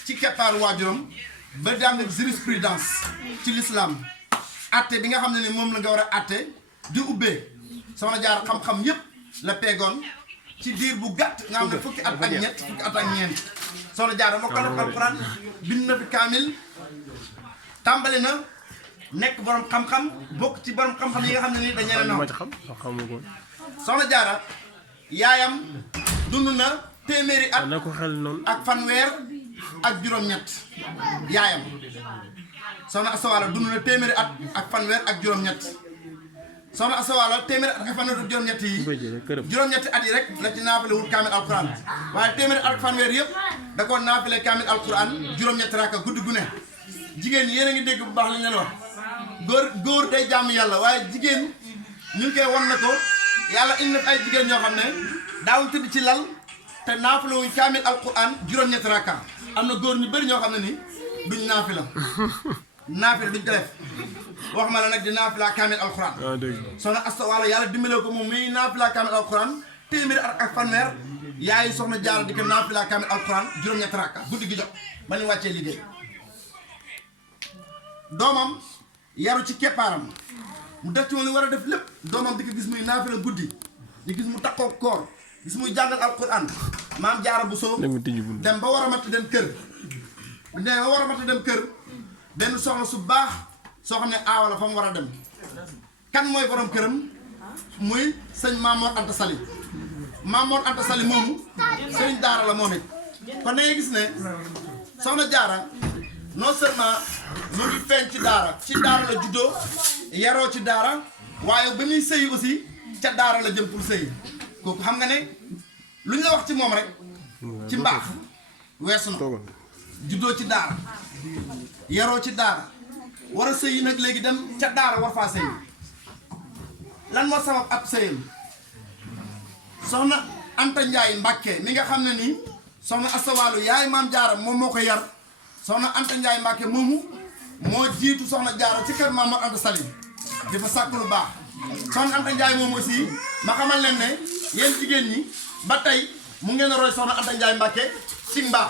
ci keppaaru waajuram ba jàng jurisprudence ci l'islam atte bi nga xam ne ni moom la nga war a atte di ubbee soxna Jaara xam-xam yépp la peegoon ci diir bu gàtt nga xam ne fukki at ak ñett fukki at ak ñeent soxna Jaara moo ko def alquran bind na fi kaamil tàmbali na nekk borom xam-xam bokk ci borom xam-xam yi nga xam ne nii dañu leen a soxna Jaara yaayam dund na téeméeri at ak fanweer ak juróom-ñett yaayam soxna Astawaalo dund na téeméeri at ak fanweer ak juróom-ñett soxna Astawaalo téeméeri at ak fanweer ak juróom-ñett yi juróom-ñetti at yi rek la ci naafile wul kaamil alquran waaye téeméeri at ak fanweer yëpp da koo naafile kaamil alquran juróom-ñetti raaka guddi gu ne jigéen ñi yéen a ngi dégg bu baax li ñu leen wax góor day jàmm yàlla waaye jigéen ñu ngi koy wan na ko yàlla indi na ay jigéen ñoo xam ne daawuñ tëdd ci lal te naafila wuñ kaamil alquran juróom-ñetti rakka am na góor ñu bëri ñoo xam ne ni duñ naafila duñ ko def wax ma la nag di naafila kaamil alquran soxna Astawaalo yàlla dimbalee ko moom muy naafila kaamil alquran téeméeri at ak fanweer yaayu soxna Jaara di ko naafila kaamil alquran juróom-ñetti rakka guddi gi jot ba ñu wàccee liggéey doomam yaru ci keppaaram mu def ci moom li war a def lépp doomam di ko gis muy naafila guddi di gis mu takkoo koor gis muy jàngal alquran maam Jaara Buso dem ba war a mat dem kër bu demee ba war a mat dem kër benn soxna su baax soo xam ne aawa la fa mu war a dem kan mooy borom këram muy sëñ Mamor Anta Sali Mamor Anta Sali moomu sëriñ daara la moom it kon da ngay gis ne soxna Jaara non seulement mu ngi feeñ ci daara la juddoo yaroo ci daara waaye ba muy sëyi aussi ca daara la jëm pour sëyi kooku xam nga ne lu ñu la wax ci moom rek ci mbaax weesu na juddoo ci daara yaroo ci daara war a sëyi nag léegi dem ca daara war faa sëyi lan moo sabab ab sëyam soxna Anta Ndiaye Mbàkke mi nga xam ne nii soxna Asawalu yaay maam Jaara moom moo ko yar soxna Anta Ndiaye Mbàkke moomu moo jiitu soxna Jaara ci kër Maam Mor Anta Sali di fa sàkk lu baax soxna Anta Ndiaye moomu aussi ma xamal leen ne yéen jigéen ñi ba tey mu ngeen a roy soxna Anta Ndiaye Mbàkke ci mbaax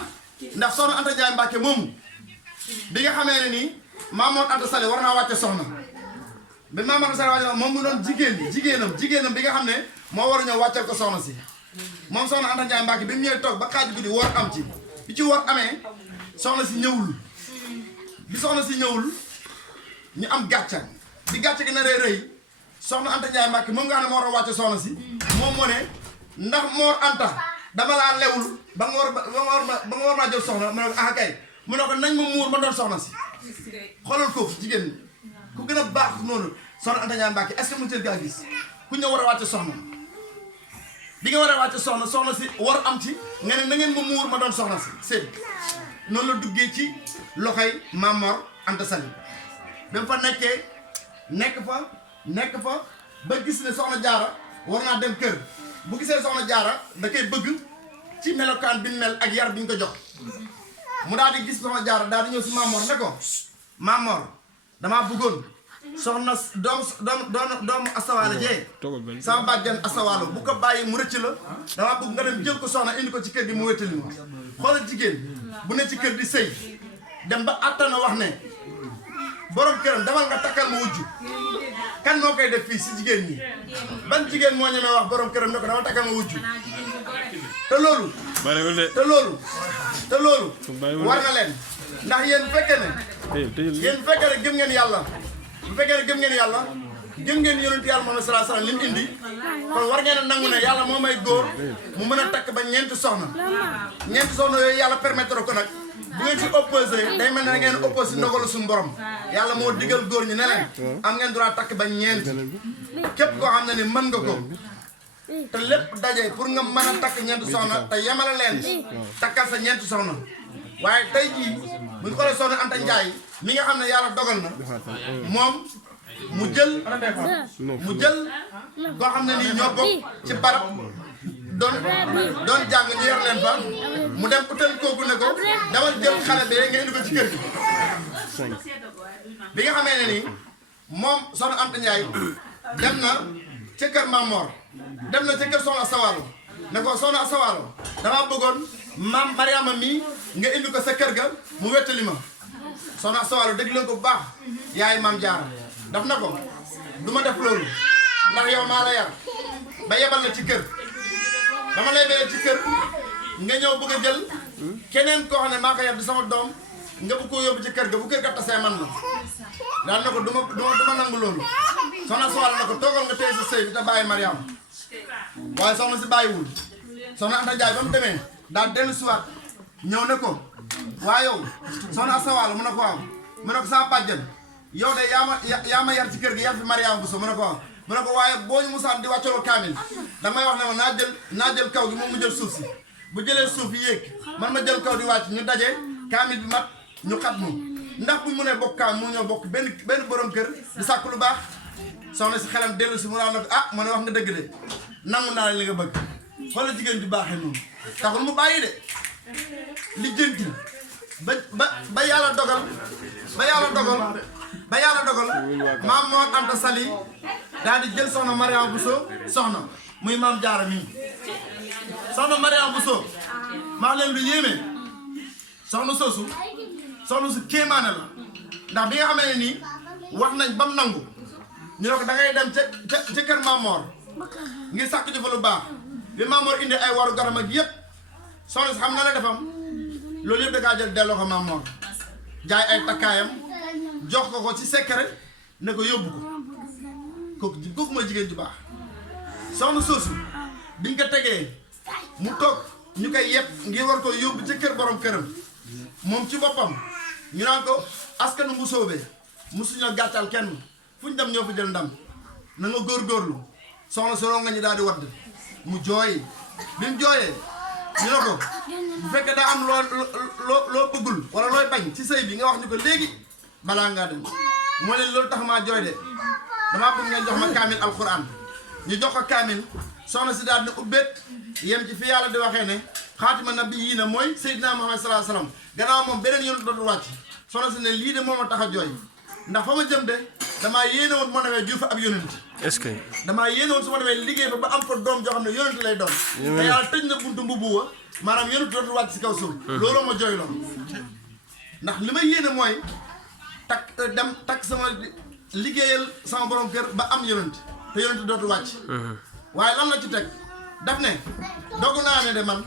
ndax soxna Anta Ndiaye Mbàkke moomu bi nga xamee ne nii Maam Mor Anta Sali war naa wàcce soxna bi Maam Mor Anta Sali wàcce moom mu doon jigéenam bi nga xam ne moo war a ñëw wàcceel ko soxna si moom soxna Anta Ndiaye Mbàkke bi mu ñëwee toog ba xaaj guddi woor am ci bi ci woor amee soxna si ñëwul bi soxna si ñëwul ñu am gàcca bi gàcca gi na rëy soxna Anta Ndiaye Mbàkke moom nga xam ne moo war a wàcce soxna si moom moo ne ndax Mor Anta dama laa lewul ba nga war maa jël soxna mu ne ko ah kay mu ne ko nañ ma muur ma doon soxna si xoolal ko jigéen ñi ku gën a baax noonu soxna Anta Ndiaye Mbàkke est-ce que mu teel gaa gis ku ñëw war a wàcce soxna bi nga war a wàcce soxna si war am ci nga ne na ngeen ma muur ma doon soxna si seen noonu la duggee ci loxoy Maam Mor Anta Sali ba mu fa nekk fa ba gis ne soxna Jaara war naa dem kër bu gisee soxna Jaara da koy bëgg ci melokaan bi mel ak yar bi ñu ko jox mu daal di gis soxna Jaara daal di ñëw si Maam Mor ne ko Maam Mor damaa bëggoon soxna doomu asawaalo jee sama bàjjan asawaalo bu ko bàyyi mu rëcc la damaa bëgg nga dem jël ko soxna indi ko ci kër gi mu wéttali ma xoolal jigéen bu ne ci kër di sëy dem ba attana wax ne borom këram demal nga takkal ma wujju kan moo koy def fii si jigéen ñi ban jigéen moo ñemee wax borom këram ne ko dama takkal ma wujju te loolu war na leen ndax yéen bu fekkee ne gëm ngeen yàlla bu fekkee ne gëm ngeen yàlla gëm ngeen yonent yàlla Muhammad sallallahu alayhi wasallam li mu indi kon war ngeen a nangu ne yàlla moo may góor mu mën a takk ba ñeenti soxna yooyu yàlla permettre ko nag bu ngeen ci opposé day mel ne da ngeen opposé ndogalu suñu borom yàlla moo digal góor ñi ne leen am ngeen droit takk ba ñeent képp koo xam ne ni mën nga ko te lépp daje pour nga mën a takk ñeenti soxna te yemale leen takkal sa ñeenti soxna waaye tey jii bu ñu xoolee soxna Anta Ndiaye mi nga xam ne yàlla dogal na moom mu jël koo xam ne nii ñoo bokk ci barab doon jàng ñu yor leen fa mu dem utal kooku ne ko dama jël xale bi nga indi ko ci kër gi bi nga xamee ne nii moom soxna Anta Ndiaye dem na ca kër Maam Mor dem na ca kër soxna Asawaalo ne ko soxna Asawaalo dama bëggoon maam Mariama mii nga indi ko sa kër ga mu wettali ma soxna Asawaalo dégg leen ko bu baax yaay maam Jaara daf na ko du ma def loolu ndax yow maa la yar ba yebal na ci kër dama lay bee ci kër nga ñëw bëgg a jël keneen koo xam ne maa ko yar di sama doom nga bu ko yóbbu ci kër ga bu kër ga tasee man la daal na ko du ma nangu loolu soxna Asawaalo na ko toogal nga téye sa sëy bi te bàyyi Mariama waaye soxna si bàyyiwul soxna Anta Ndiaye ba mu demee daal dellu siwaat ñëw ne ko waa yow soxna Asawaalo mu ne ko waaw mu ne ko saa bàjjan yow de yaa ma yar ci kër gi yar fi Mariama Bousso mu ne ko waaw mu ne ko waaye boo ñu musaan di wàccoloo kaamil damay wax ne ma naa jël kaw gi moom mu jël suuf si bu jëlee suuf yi yéeg man ma jël kaw di wàcc ñu daje kaamil bi mat ñu xat mu ndax buñ mu ne bokk kaamil mu ñoo bokk benn borom kër di sàkk lu baax soxna si xelam dellu si mu naan ne ko ah ma ne wax nga dëgg de nangu naa li nga bëgg xoolal jigéen ju baaxee noonu taxul mu bàyyi de li jënti ba yàlla dogal Maam Mor Anta Sali daal di jël soxna Mariama Bousso soxna muy maam Jaara mii soxna Mariama Bousso maa leen lu yéeme soxna su kéemaane la ndax bi nga xamee ne nii wax nañ ba mu nangu ñu ne ko da ngay dem ca kër Maam Mor ngir sàkk ji fa lu baax bi Mamor indi ay waru garam ak yëpp soxna si xam na la defam loolu yëpp da kaa jël delloo ko Mamor jaay ay takkaayam jox ko ci secret ne ko yóbbu ko kooku mooy jigéen ju baax soxna soosu biñ ko tegee mu toog ñu koy yëpp ngir war ko yóbbu ca kër borom këram moom ci boppam ñu naan ko askanu mu soobee musuñoo gàttal kenn fu ñu dem ñoo fa jël ndam na nga góorgóorlu soxna si ronga ñi daal di wadd mu jooy bi mu jooyee ñu ne ko bu fekkee daa am loo bëggul wala looy bañ ci sëy bi nga wax ñu ko léegi balaa ngaa dem moo leen loolu tax maa jooy de damaa bëgg ngeen jox ma kaamil alquran ñu jox ko kaamil soxna si daal di ubbeet yem ci fi yàlla di waxee ne xaatima nabi yii na mooy Seydina Muhammad sallallahu alayhi wasallam gannaaw moom beneen yoon dootul wàcc soxna si ne lii de moo ma tax a jooy ndax fa ma jëm de damaa yéene woon moo demee jur fa ab yonent est-ce que damaa yéene woon su ma demee liggéey fa ba am fa doom joo xam ne yonent lay doon te yàlla tëj na buntu mbubbu wa maanaam yonent dootul wàcc si kaw suuf looloo ma jooy loon ndax li ma yéene mooy takk sama liggéeyal sama borom kër ba am yonent te yonent dootul wàcc waaye lan la ci teg daf ne dogu naa ne de man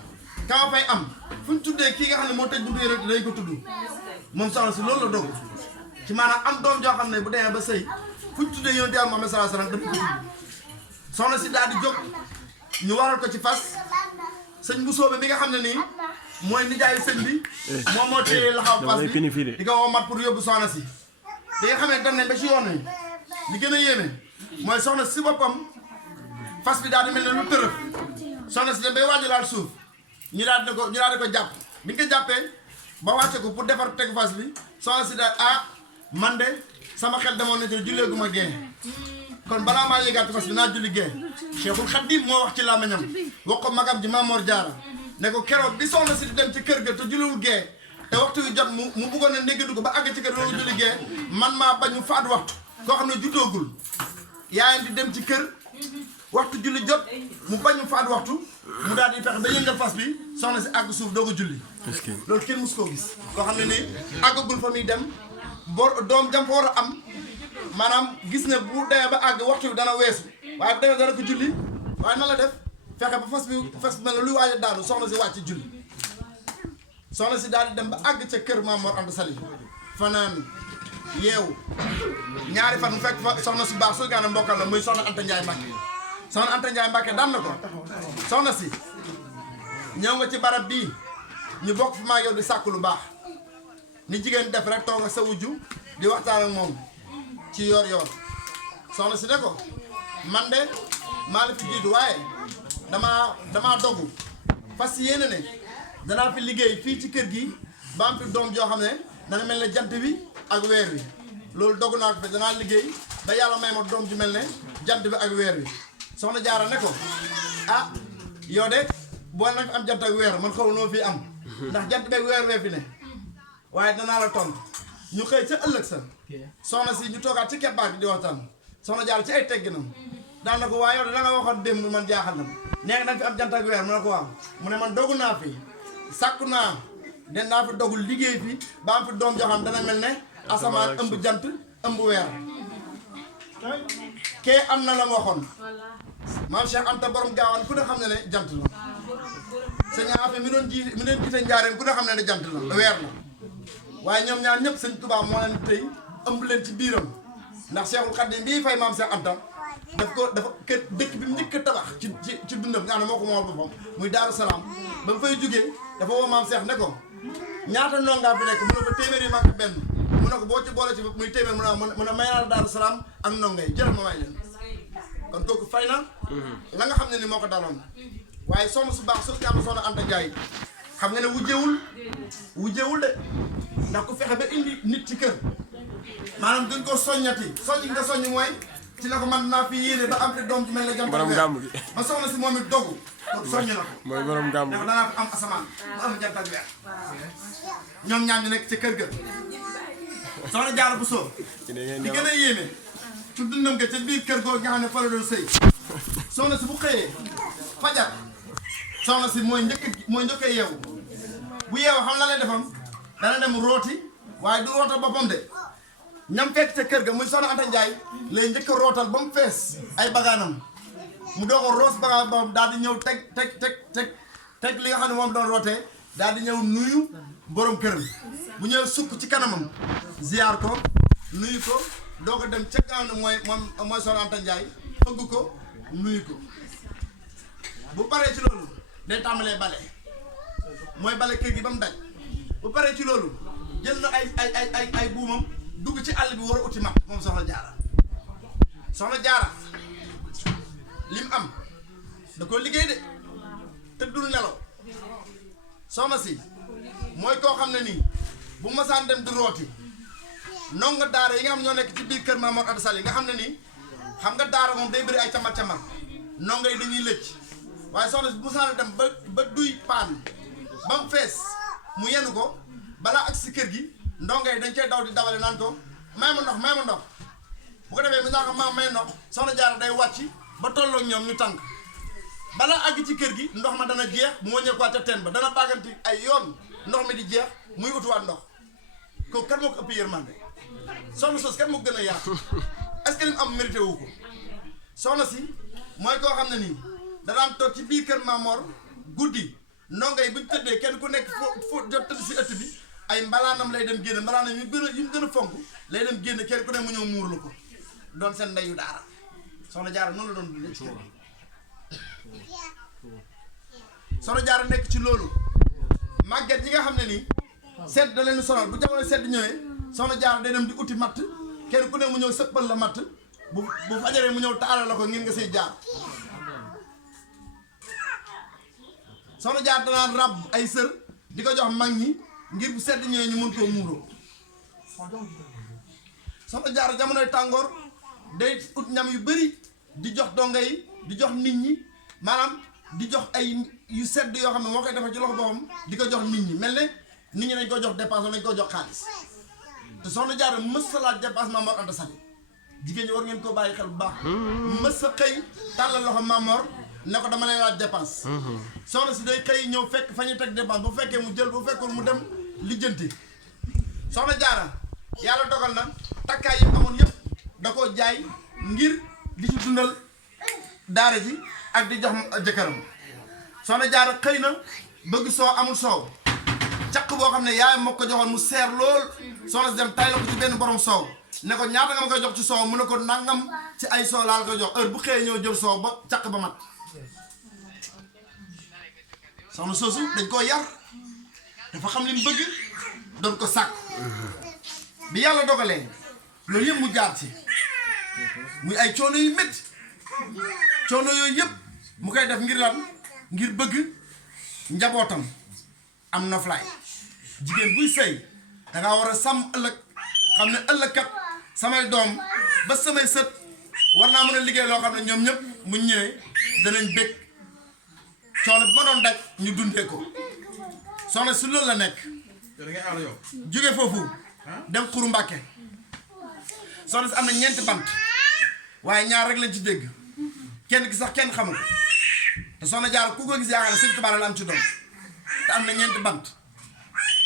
ka fay am fu ñu tuddee kii nga xam ne moo tëj buntu yonent dañ ko tudd moom soxna si loolu la dogu ci maanaam am doom joo xam ne bu demee ba sëy fu ñu tuddee yonent Yàlla Muhammad sallallahu alayhi wasallam dafa ko tudd soxna si daal di jóg ñu waral ko ci fas sëñ bu soobe bi nga xam ne nii mooy nijaayu sëñ bi moom moo téye laxaw fas bi di ko woo mat pour yóbbu soxna si di nga xam ne dem nañ ba ci yoon wi li gën a yéeme mooy soxna si boppam fas bi daal di mel ne lu tërëf soxna si dem bay waaj laal suuf ñu daal di ko jàpp bi nga ko jàppee ba wàcce ko pour defar tegu fas bi soxna si daal man de sama xel demoon na ci julleegu ma gee kon balaa maa yéegaat fas bi naa julli gee Cheikhul Khadim moo wax ci làmmiñam wax ko magam ji Mamor Diarra ne ko keroog bi soxna si di dem ci kër ga te julliwul gee te waxtu wi jot mu bëggoon a ndéggandu ko ba àgg ci kër loolu julli gee man maa bañ mu faat waxtu koo xam ne juddoogul yaayam di dem ci kër waxtu julli jot mu bañ mu faat waxtu mu daal di fexe ba yëngal fas bi soxna si àgg suuf doo ko julli loolu kenn mus koo gis koo xam ne nii àggagul fa muy dem doom jam fa war a am maanaam gis ne bu demee ba àgg waxtu bi dana weesu waaye bu demee dana ko julli waaye nan la def fexe ba fas bi mel ne luy waaj a daanu soxna si wàcc julli soxna si daal di dem ba àgg ca kër Maam Mor Anta Sali fanaan yeewu ñaari fan mu fekk fa soxna si baax su gaane mbokkal la muy soxna Anta Ndiaye Mbacke soxna Anta Ndiaye Mbacke daan na ko soxna si ñëw nga ci barab bii ñu bokk fi maa yow di sàkk lu baax ni jigéen def rek toog ak sa wujju di waxtaan ak moom ci yoor soxna si ne ko man de maa la fi jiitu waaye damaa dogu fas yéene ne danaa fi liggéey fii ci kër gi ba am fi doom joo xam ne dana mel ne jant bi ak weer wi loolu dogu naa ko fi danaa liggéey ba yàlla may ma doom ju mel ne jant bi ak weer wi soxna Jaara ne ko yow de boo nag am jant ak weer man xaw noo fii am ndax jant bi ak weer wee fi ne waaye danaa la tontu ñu xëy ca ëllëg sa soxna si ñu toogaat ci keppaar bi di waxtaan soxna Jaara ci ay tegginam daan na ko waaye yow de la nga waxoon démb man jaaxal na nee nga danga fi am jant ak weer mu ne ko waaw mu ne man dogu naa fi sàkku naa den naa fi dogu liggéey fi ba am fi doom joo xam dana mel ne asamaan ëmb jant ëmb weer kee am na la mu waxoon maam Cheikh Anta borom gaawaan ku ne xam ne ne jant la sëñ Afe mi doon jiite njaareem ku ne xam ne ne jant la weer la waaye ñoom ñaar ñëpp sëñ Tuubaa moo leen tey ëmb leen ci biiram ndax Cheikhul Khadim bii fay maam Cheikh Anta dafa kër dëkk bi mu njëkk a tabax ci dundam nga xam ne moo ko moomal boppam muy Daaru Salaam ba mu fay jógee dafa woo maam Cheikh ne ko ñaata ndongaa fi nekk mu ne ko téeméeri mag benn mu ne ko boo ci boole ci muy téeméer mu ne may naa la Daaru Salaam ak ndonga yi jëral ma may leen kon kooku fay na la nga xam ne ni moo ko daloon waaye soxna su baax su yàlla soxna Anta Ndiaye xam nga ne wujjewul de ndax ku fexe ba indi nit ci kër maanaam gën koo soññati soññ nga soññ mooy ci la ko man naa fi yéene ba am fi doom ci mel ne jant borom gàmm gi ba soxna si moom it dogu soññ na ko mooy borom gàmm gi ndax danaa fi am asamaan ba am jant ak weer ñoom ñaar ñu nekk ca kër ga soxna Jaara bu soo di gën a yéeme ci dundam ga ca biir kër googu nga xam ne fa la doon sëy soxna si bu xëyee fajar soxna si mooy njëkk a yeewu bu yeewu xam la lay defam dana dem rooti waaye du rootal boppam de ñam fekk ca kër ga muy soxna Anta Ndiaye lay njëkk a rootal ba mu fees ay bagaanam mu doog a roos bagage boobu daal di ñëw teg li nga xam ne moom doon rootee daal di ñëw nuyu borom këram bu ñëw sukk ci kanamam ziar ko nuyu ko doo ko dem ca gaaw ne mooy Soxna Anta Ndiaye fëgg ko nuyu ko bu paree ci loolu day tàmbalee bale mooy bale kër gi ba mu daj bu paree ci loolu jël na ay buumam dugg ci àll bi war a uti mat moom Soxna Jaara lim am da ko liggéey de te dul nelaw soxna si mooy koo xam ne nii bu masaan dem di rooti ndongo daara yi nga xam ñoo nekk ci biir kër Maam Mor Anta Sali nga xam ne nii xam nga daara moom day bëri ay camar ndongo yi dañuy lëcc waaye soxna si bu masaan dem ba duy paan ba mu fees mu yenu ko balaa ak si kër gi ndongo yi dañ koy daw di dawale naan ko may ma ndox bu ko defee mi naa xam maa may ndox Soxna Jaara day wàcc ba tolloog ñoom ñu tànk balaa àgg ci kër gi ndox ma dana jeex mu wàññeekuwaat ca teen ba dana bàgganti ay yoon ndox mi di jeex muy utuwaat ndox kooku kan moo ko ëpp yërmande soxna sos kan moo ko gën a yaatu est-ce que li mu am mérité wu ko soxna si mooy koo xam ne nii danaan toog ci biir kër Mamor guddi ndongo yi buñ tëddee kenn ku nekk fo jot tëdd si ëtt bi ay mbalaanam lay dem génn mbalaanam yu gën a fonk lay dem génn kenn ku ne mu ñëw muur la ko doon seen ndeyu daara Soxna Jaara noonu la doon dundee ci kër gi Soxna Jaara nekk ci loolu màgget ñi nga xam ne nii sedd da leen sonal bu jamono sedd ñëwee Soxna Jaara day dem di uti matt kenn ku ne mu ñëw sëppal la matt bu fajaree mu ñëw taala la ko ngir nga siy jaar Soxna Jaara danaan ràbb ay sër di ko jox mag ñi ngir bu sedd ñëwee ñu mën koo muuroo Soxna Jaara jamonoy tàngoor day ut ñam yu bëri di jox donga yi di jox nit ñi maanaam di jox ay yu sedd yoo xam ne moo koy defee ci loxo boppam di ko jox nit ñi mel ne nit ñi dañ ko jox dépense dañ ko jox xaalis te Soxna Jaara mës sa laaj dépense Maam Mor Anta Sali jigéen ñi war ngeen koo bàyyi xel bu baax mës sa xëy tàllal loxo Maam Mor ne ko dama lay laaj dépense soxna si day xëy ñëw fekk fa ñu teg dépense bu fekkee mu jël bu fekkoon mu dem lijjanti Soxna Jaara yàlla dogal na takkaay yi amoon yëpp da koo jaay ngir di ci dundal daara ji ak di jox jëkkëram Soxna Jaara xëy na bëgg soow amul soow caq boo xam ne yaay moo ko joxoon mu seer lool soxna si dem tay la ko ci benn borom soow ne ko ñaata nga ma koy jox ci soow mu ne ko nangam ci ay soow laa la koy jox heure bu xëyee ñëw jël soow ba caq ba mat soxna soosu dañ koo yar dafa xam li mu bëgg doon ko sàkk bi yàlla dogalee loolu yëpp mu jaar ci muy ay coono yu métti coono yooyu yëpp mu koy def ngir lan ngir bëgg njabootam am noflaay jigéen buy sëy dangaa war a sàmm ëllëg xam ne ëllëg kat samay doom ba samay sët war naa mën a liggéey loo xam ne ñoom ñëpp mu ñëwee danañ bëgg coono bi ma doon daj ñu dundee ko soxna si loolu la nekk jóge foofu dem Xuru Mbàkke soxna si am na ñeenti bant waaye ñaar rek lañ ci dégg kenn ki sax kenn xamul te Soxna Jaara ku ko gis yaakaar ne Sëñ Tuubaa la am ci doom te am na ñeenti bant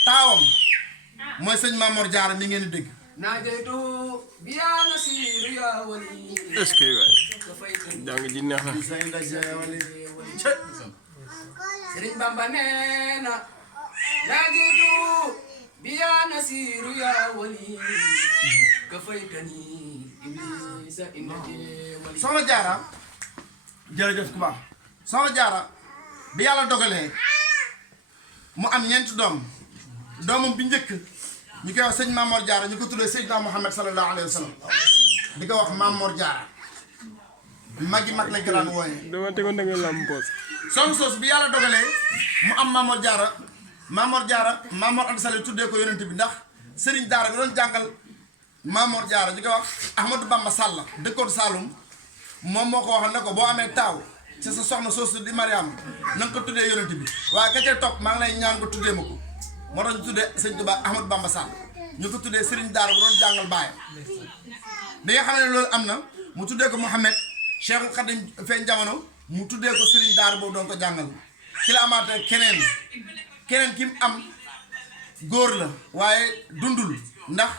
taawam mooy sëñ Maam Mor Jaara mi ngeen di dégg naajaytu biyaa nasiiru yaa wali est-ce que waay jàng ji neex na Sëriñ Bamba nee na naajaytu biyaa nasiiru yaa wali ka faytani iblisa innati wali Soxna Jaara jërëjëf ku baax Soxna Jaara bi yàlla dogalee mu am ñeenti doomam bi njëkk ñu koy wax sëñ Maam Mor Jaara ñu ko tuddee Seydina Muhammad sallallahu alayhi wa sallam di ko wax Maam Mor Jaara mag lañ ko daan wooyee dama tegoon da nga lam poos soxna soosu bi yàlla dogalee mu am Maam Mor Jaara Maam Mor Anta Sali tuddee ko yonent bi ndax sëriñ daara bi doon jàngal Maam Mor Jaara ñu koy wax Ahmadou Bamba Sall dëkkoon Saloum moom moo ko wax ne ko boo amee taaw ci sa soxna soosu di Mariama na nga ko tuddee yonent bi waaye ka cay topp maa ngi lay ñaan ko tuddee ma ko moo tax ñu tuddee sëñ Tuubaa Ahmadou Bamba Sall ñu ko tuddee sëriñ daara bu doon jàngal baayam bi nga xam ne loolu am na mu tuddee ko Mouhamed Cheikhul Khadim feeñ jamono mu tuddee ko sëriñ daara boobu doon ko jàngal ci la amaatee keneen ki mu am góor la waaye dundul ndax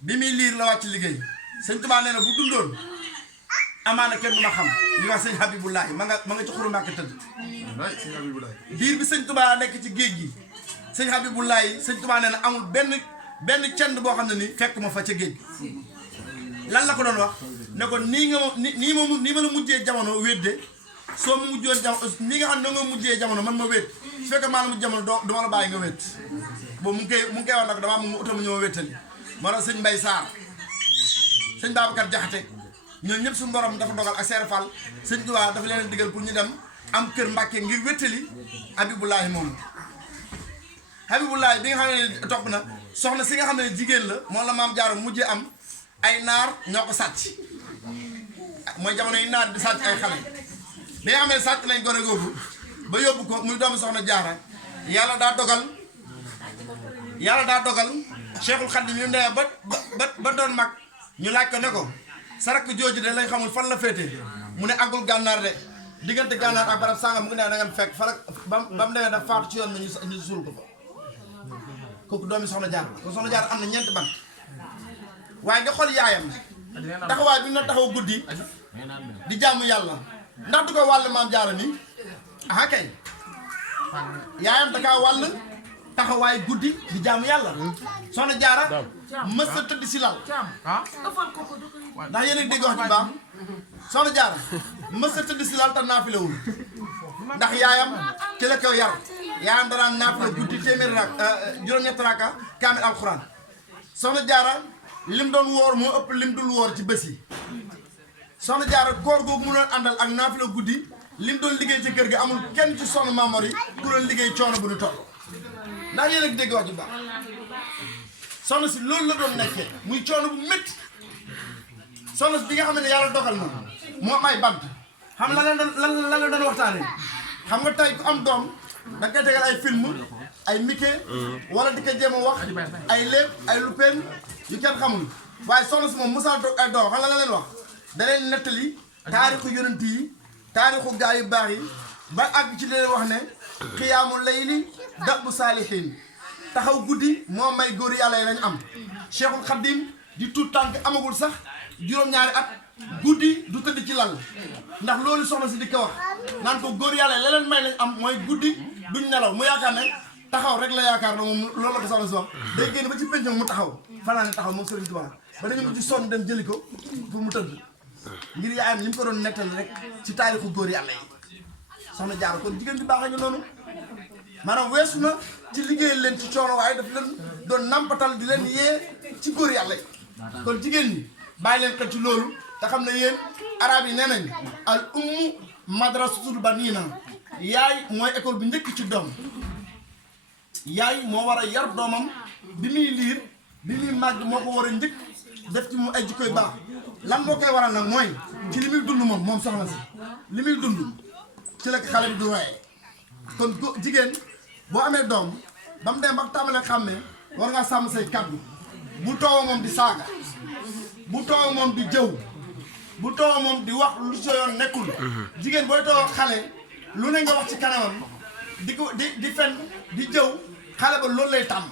bi muy liir la wàcc liggéey sëñ Tuubaa nee na bu dundoon amaana kenn du ma xam ñu wax sëñ Habibulaay ma nga ci xuru Mbàkke tëdd diir bi sëñ Tuubaa nekk ci géej gi sëñ Habibulaay sëñ Tuubaa nee na amul benn cend boo xam ne ni fekk ma fa ca géej gi lan la ko doon wax ne ko nii ma la mujjee jamono wédde soo mu mujjoon jamono nii nga xam ne nga mujjee jamono man ma wéet su fekkee maa la mujj jamono du ma la bàyyi nga wéet boobu mu ngi koy wax nag damaa mu uta mu ñëw wéttali moo tax sëñ Mbay Saar sëñ Babacar Jaxate ñooñu ñëpp suñu borom dafa dogal ak Seere Fall sëñ Tuubaa dafa leen digal pour ñu dem am kër Mbàkke ngir wéttali Habibulaay moomu Habibulaay bi nga xam ne topp na soxna si nga xam ne jigéen la moom la maam Jaara mujjee am ay naar ñoo ko sàcc mooy jamono yi naar di sàcc ay xale bi nga xam ne sàcc nañ gone googu ba yóbbu ko muy doomu soxna Jaara yàlla daa dogal Cheikhul Khadim yu ndee ba doon mag ñu laaj ko ne ko sa rakk jooju de lañ xamul fan la féete mu ne àggul gànnaar de diggante gànnaar ak barab sàngam mu ngi ne da ngeen fekk fa ba mu demee daf faatu ci yoon mi ñu suul ko fa kooku doomi soxna Jaara ko soxna Jaara am na ñeenti bant waaye nga xool yaayam taxawaay bi na taxaw guddi di jaamu yàlla ndax du ko wàll maam Jaara mi aha kay yaayam da kaa wàll taxawaay guddi di jaamu yàlla soxna Jaara mës a tëdd si lal ndax yéen a ngi dégg wax ci baax soxna Jaara mës a tëdd si lal te naafilewul ndax yaayam ci la ko yar yaayam danaan naafile guddi téeméeri rak juróom-ñetti raka kaamil alxuraan soxna Jaara lim doon woor moo ëpp lim dul woor ci bés yi soxna Jaara koor googu mu doon àndal ak naafila guddi lim doon liggéey ci kër gi amul kenn ci soxna Mamor yi ku doon liggéey coono bu ñu toll ndax yéen a ngi dégg wax ju baax soxna si loolu la doon nekkee muy coono bu métti soxna si bi nga xam ne yàlla dogal na moo am ay bant xam lan la doon waxtaanee xam nga tey ku am doom da nga koy tegal ay film ay mike wala di ko jéem a wax ay léeb ay lupeen yu kenn xamul waaye soxna si moom mosaan toog ay doom xam nga la leen wax da leen nettali taarixu yonent yi taarixu gaa yu baax yi ba àgg ci leen wax ne xiyaamu layli dabbu saalihiin taxaw guddi moo may góor yàlla yi lañ am Cheikhul Khadim di tuut tànk amagul sax juróom-ñaari at guddi du tëdd ci lal ndax loolu soxna si di ko wax naan ko góor yàlla yi la leen may lañ am mooy guddi duñ nelaw mu yaakaar ne taxaw rek la yaakaar na moom loolu la ko soxna si wax day génn ba ci penc mu taxaw fanaa ne taxaw moom Serigne Touba ba dañu mujj sonn dem jëli ko pour mu tëdd ngir yaayam li mu ko doon nettali rek ci taarixu góor yàlla yi soxna Jaara kon jigéen bi baax nga noonu maanaam weesu na ci liggéeyal leen ci coono waaye daf leen doon nampatal di leen yee ci góor yàlla yi kon jigéen ñi bàyyi leen xel ci loolu te xam ne yéen arab yi nee nañ al ummu madrasatul banina yaay mooy école bi njëkk ci doom yaay moo war a yar doomam bi muy liir bi muy màgg moo ko war a njëkk def ci mu ay jikkoy baax lan moo koy waral nag mooy ci li muy dund moom soxna si li muy dund ci la xale bi du waaye kon jigéen boo amee doom ba mu dem ba tàmbalee xàmmee war ngaa sàmm say kaddu bu toowa moom di saaga bu toowa moom di jëw bu toowa moom di wax lu soo yoon nekkul jigéen booy toowa xale lu ne nga wax ci kanamam di ko di fen di jëw xale ba loolu lay tàmm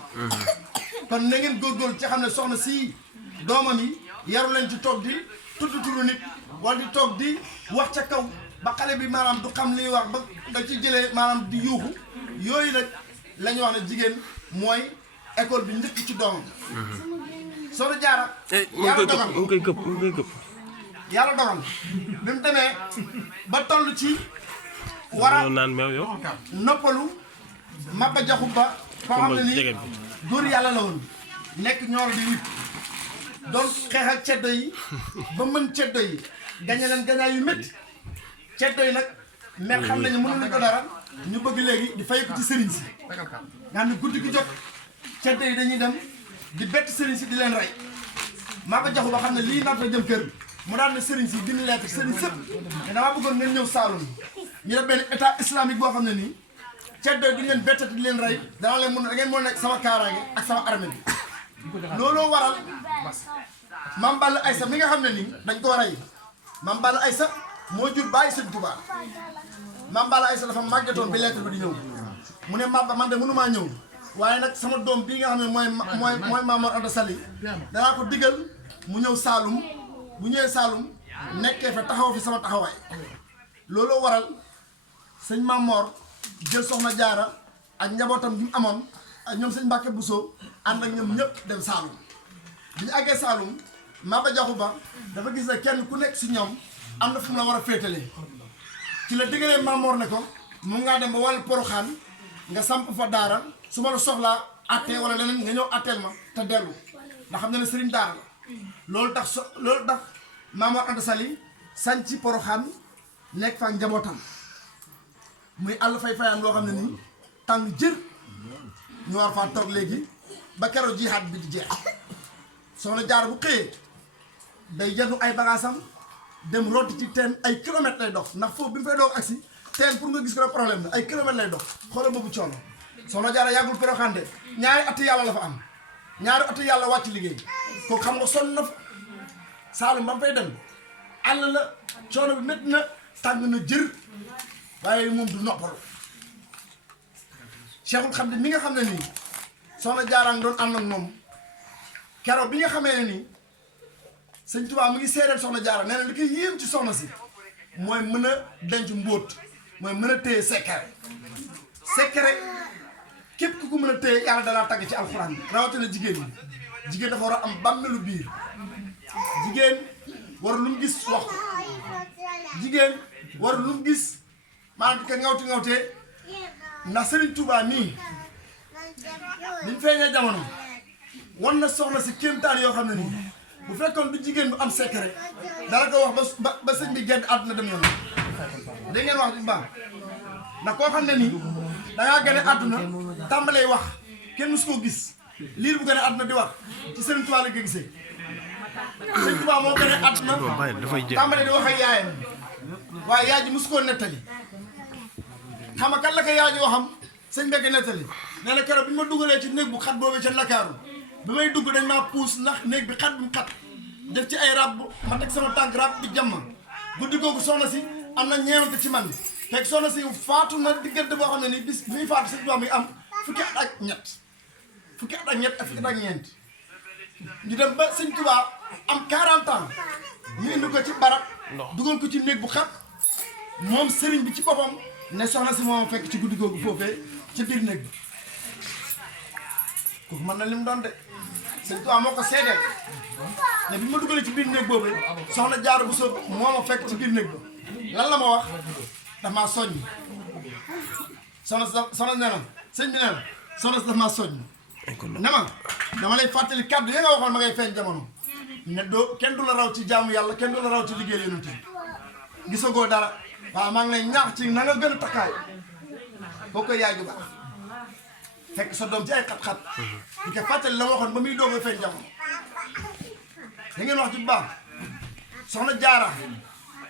kon na ngeen góorgóorlu ci xam ne soxna si doomam yi yaru leen ci toog di tudd turu nit wala di toog di wax ca kaw ba xale bi maanaam du xam li wax ba nga ci jëlee maanaam di yuuxu yooyu nag la ñu wax ne jigéen mooy école bi njëkk ci doomam Soxna Jaara yàlla dogal mu koy këpp yàlla dogal bi mu demee ba toll ci war a naan meew yow noppalu Maba Jaxu Ba foo xam ne ni góor yàlla la woon nekk ñoor di wut doon xeex ak ceddo yi ba mën ceddo yi gañe leen gañaay yu métti ceddo yi nag mer xam nañu mënuñu ko dara ñu bëgg léegi di fay ko ci sëriñ si nga xam ne guddi gi jot ceddo yi dañuy dem di bett sëriñ si di leen rey Maba Jaxu Ba xam ne lii naata jëm kër mu daan ne sëriñ si bind lettre sëriñ sëpp te damaa bëggoon ngeen ñëw Saalum ñu def benn état islamique boo xam ne nii ceddo yi duñu leen bett di leen rey dana leen mën da ngeen mën nekk sama kaaraange ak sama armée bi looloo waral Mame Balla Aïssa mi nga xam ne nii dañ koo rey Mame Balla Aïssa moo jur bàyyi Sëñ Tuubaa Mame Balla Aïssa dafa màggetoon bi lettre bi di ñëw mu ne Maba man de mënumaa ñëw waaye nag sama doom bii nga xam ne mooy Maam Mor Anta Sali danaa ko digal mu ñëw Saalum bu ñëwee Saalum nekkee fa taxaw fi sama taxawaay looloo waral sëñ Mamor jël soxna jaara ak njabootam gi mu amoon ak ñoom sëñ Mbàkke Bousso ànd ak ñoom ñëpp dem Saalum bi ñu àggee Saalum Maba Jaxu Ba dafa gis ne kenn ku nekk si ñoom am na fu mu la war a féetale ci la diggalee Mamor ne ko mu ngaa dem ba wàllu Poroxaan nga samp fa daara su ma la soxlaa attee wala leneen nga ñëw atteel ma te dellu ndax xam na ne sëriñ daara la loolu tax Mamor Anta Sali sañ ci Poroxaan nekk fa njabootam muy àll fay fayaan loo xam ne nii tàng jër ñu war faa toog léegi ba keroog jihaad bi di jeex soxna Jaara bu xëyee day jëndu ay bagaasam dem rooti ci teen ay kilomètres lay dox ndax foofu bi mu fay doog agsi teen pour nga gis ko problème la ay kilomètres lay dox xoolal boobu coono soxna Jaara yàggul Poroxaan de ñaari ati yàlla la fa am ñaari ati yàlla wàcc liggéey kooku xam nga sonn na fa Saalum ba mu fay dem àll la coono bi métti na tàng na jër waaye moom du noppalu Cheikhul Khadim mi nga xam ne nii soxna Jaara doon ànd ak moom keroog bi nga xamee ne nii sëñ Tuubaa mu ngi seedeel soxna Jaara nee na li koy yéem ci soxna si mooy mën a denc mbóot mooy mën a téye secret képp ku ko mën a téye yàlla dalaa tagg ci alxuraan bi rawatina jigéen ñi jigéen dafa war a am bàmmeelu biir jigéen war lu mu gis wax ko jigéen war lu mu gis maanaam di ko ngawtee ndax Serigne Touba nii biñ feeñee jamono wan na soxna si kéemtaan yoo xam ne nii bu fekkoon du jigéen bu am secret dara ko wax ba sëñ bi gedd àdduna dem yoon da ngeen wax bu baax ndax koo xam ne nii dangaa gane àdduna tàmbalee wax kenn musu koo gis liir bu gane àdduna di wax ci Serigne Touba la ko gisee Serigne Touba moo gane àdduna tàmbalee di wax ak yaayam waaye yaay ji musu koo nettali xam nga kan la ko yaay ji waxam sëñ Mbacke nettali nee na keroog bi ma dugalee ci néeg bu xat boobee ca Ndakaaru bi may dugg dañ maa puus ndax néeg bi xat bu xat def ci ay rab ma teg sama tànk rab bi jàmm guddi googu soxna si am na ñeewante ci man fekk soxna si faatu na diggante boo xam ne nii bis bi muy faatu sëñ Tuubaa mi am fukki at ak ñett ak fukki at ak ñeent ñu dem ba sëñ Tuubaa am 40 ans ñu indi ko ci barab dugal ko ci néeg bu xat moom sëriñ bi ci boppam ne soxna si moom fekk ci guddi googu foofee ci biir néeg bi kooku mën na lim doon de sëñ Tuubaa moo ko seedeel ne bi ma dugalee ci biir néeg boobu soxna Jaara bu soob moo ma fekk ci biir néeg ba lan la ma wax daf maa soññ soxna nee na sëñ bi nee na soxna si daf maa soññ ne ma dama lay fàttali kàddu ya nga waxoon ma ngay feeñ jamono ne doo kenn du la raw ci jaamu yàlla kenn du la raw ci liggéey yonent bi gisagoo dara waaw maa ngi lay ñaax ci na nga gën a takkaay boo koy yaay ju baax fekk sa doom ci ay xat-xat di ko fàttali la waxoon ba muy doog a feeñ jamono da ngeen wax ci bu baax soxna Jaara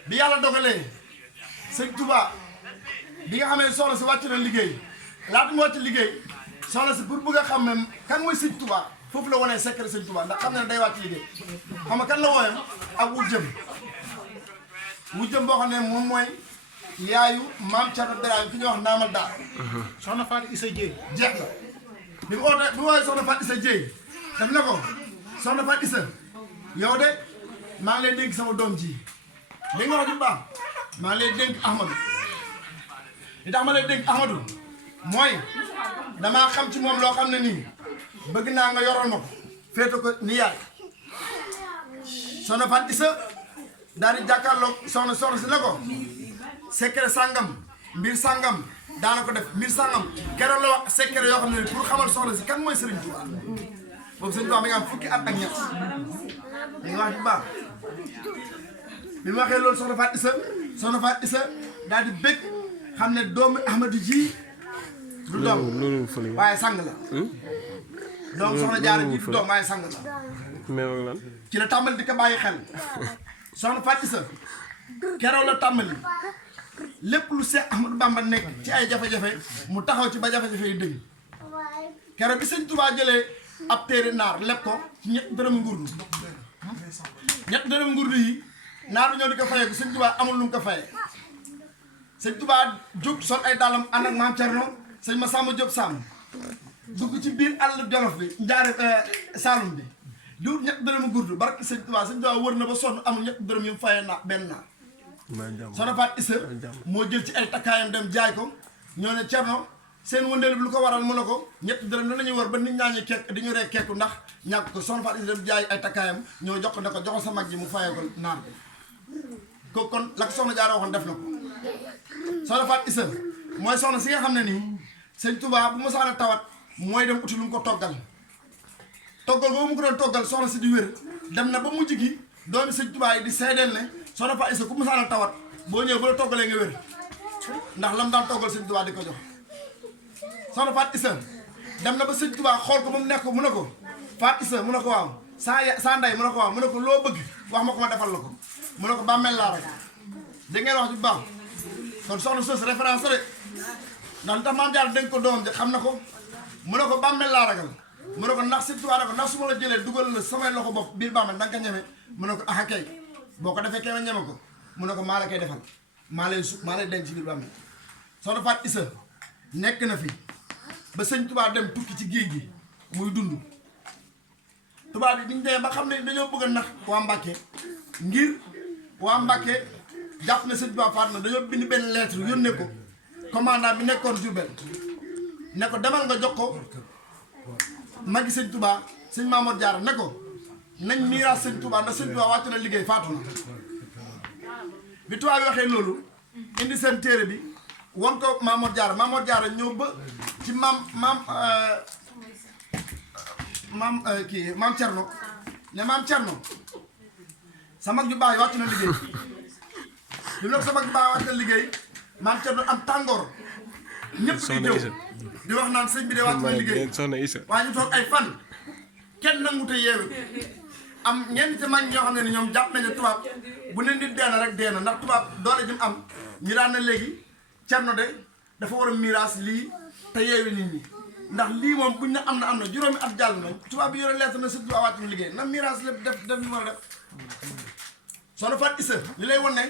bi yàlla dogalee sëñ Touba bi nga xamee soxna si wàcc na liggéey laata mu wàcc liggéey soxna si pour bëgg a xam ne kan mooy sëñ Touba foofu la wanee secret sëñ Touba ndax xam ne day wàcc liggéey xam nga kan la wooyam ak wujjëm boo xam ne moom mooy yaayu maam Thierno Birahim ki ñuy wax Naamal Daar. soxna Fatou Issa Dieye. jeex na bi mu ootee bi mu woowee soxna Fatou Issa Dieye daf ne ko soxna Fatou Issa yow de maa ngi lay dénk sama doom ji li nga wax ju baax maa ngi lay dénk Ahmadou li tax ma lay dénk Ahmadou mooy damaa xam ci moom loo xam ne nii bëgg naa nga yoroon ma ko féete ko ni yaay soxna Fatou Issa daal di jàkkaarloog soxna si ne ko secret sangam mbir sangam daana ko def mbir sangam keroog la wax secret yoo xam ne pour xamal soxna si kan mooy Serigne Touba boobu Serigne Touba mi nga am fukki at ak ñett li nga wax bu baax bi mu waxee loolu soxna Fatou Issa daal di bëgg xam ne doomu Ahmadou ji du doom waaye sang la doom soxna Jaara ji du doom waaye sang la ci la tàmbali di ko bàyyi xel soxna Fatou Issa keroog la tàmbali lépp lu Seex Ahmadou Bamba nekk ci ay jafe-jafe mu taxaw ci ba jafe-jafe yu dëgg keroog bi sëñ Touba jëlee ab téere naar leb ko ci ñett dërëm ngurdu yi naar bi ñëw di ko fayee ko sëñ Touba amul lu mu ko fayee sëñ Touba jóg sol ay dàllam ànd ak maam Thierno sëñ Massamba Diop Samb dugg ci biir àll Jolof bi njaare Saalum bi di wut ñett dërëmu gurdu barki sëñ Tuubaa wër na ba sonn amul ñett dërëm yu mu fayee na benn naa soxna Faat Issa moo jël ci ay takkaayam dem jaay ko ñoo ne Cerno seen wëndeel bi lu ko waral mu ne ko ñett dërëm la ñuy wër ba nit ñaa ñi kekk di ñu ree kekku ndax ñàkk ko soxna Faat Issa dem jaay ay takkaayam ñoo jox ko ne ko joxo sa mag ji mu fayee ko naan ko kon la ko soxna Jaara waxoon def na ko soxna Faat Issa mooy soxna si nga xam ne nii sëñ Tuubaa bu mosaana tawat mooy dem uti lu mu ko toggal boobu mu ko doon toggal soxna si di wér dem na ba mujj gi doomi sëñ Tuubaa yi di seedeel ne soxna Faat Issa ku mosaana tawat boo ñëwee bu la toggalee nga wér ndax lam daan toggal sëñ Tuubaa di ko jox soxna Faat Issa dem na ba sëñ Tuubaa xool ko ba mu nekk mu ne ko Faat Issa mu ne ko waaw saa nday mu ne ko waaw mu ne ko loo bëgg wax ma ko ma defal la ko mu ne ko bàmmeel laa rek da ngeen wax ju baax kon soxna sos référence de ndax li tax maam Jaara dénk ko doomam ji xam na ko mu ne ko bàmmeel laa ragal mu ne ko ndax sëñ Tuubaa ne ko ndax su ma la jëlee dugal la samay loxo bopp biir bàmmeel da nga ko ñeme mu ne ko ah kay boo ko defee kenn ñeme ko mu ne ko maa la koy defal maa lay denc ci biir bàmmeel soxna Faat Issa nekk na fi ba sëñ Tuubaa dem tukki ci géej gi muy dund tubaab bi biñu demee ba xam ne dañoo bëgg a nax waa Mbàkke ngir waa Mbàkke jàpp ne sëñ Tuubaa faat na dañoo bind benn lettre yónnee ko commandant bi nekkoon Diourbel ne ko demal nga jox ko magi sëñ Tuubaa sëñ Mamour Diarra ne ko nañ miiraas sëñ Tuubaa ndax sëñ Tuubaa wàcc na liggéey faatu na bi tubaab bi waxee loolu indi seen téere bi won ko Mamour Diarra ñëw ba ci maam Cerno ne maam Cerno sa mag ju baax yi wàcc na liggéey li nag sa mag ju baax wàcc na liggéey maam Cerno am tàngoor ñëpp di ñëw di wax naan sëñ bi de wàcc na liggéey waaye ñu toog ay fan kenn nangute yeewu am ñenn ci mag ñoo xam ne ni ñoom jàpp nañu tubaab bu ne nit deena rek deena ndax tubaab doole ji mu am ñu daan na léegi Cerno de dafa war a miraas lii te yeewi nit ñi ndax lii moom buñ ne am na juróomi at jàll na tubaab bi yore lettre na sëñ Tuubaa wàcc na liggéey na miraas lépp def ñu war a def soxna Faat Issa li lay won ne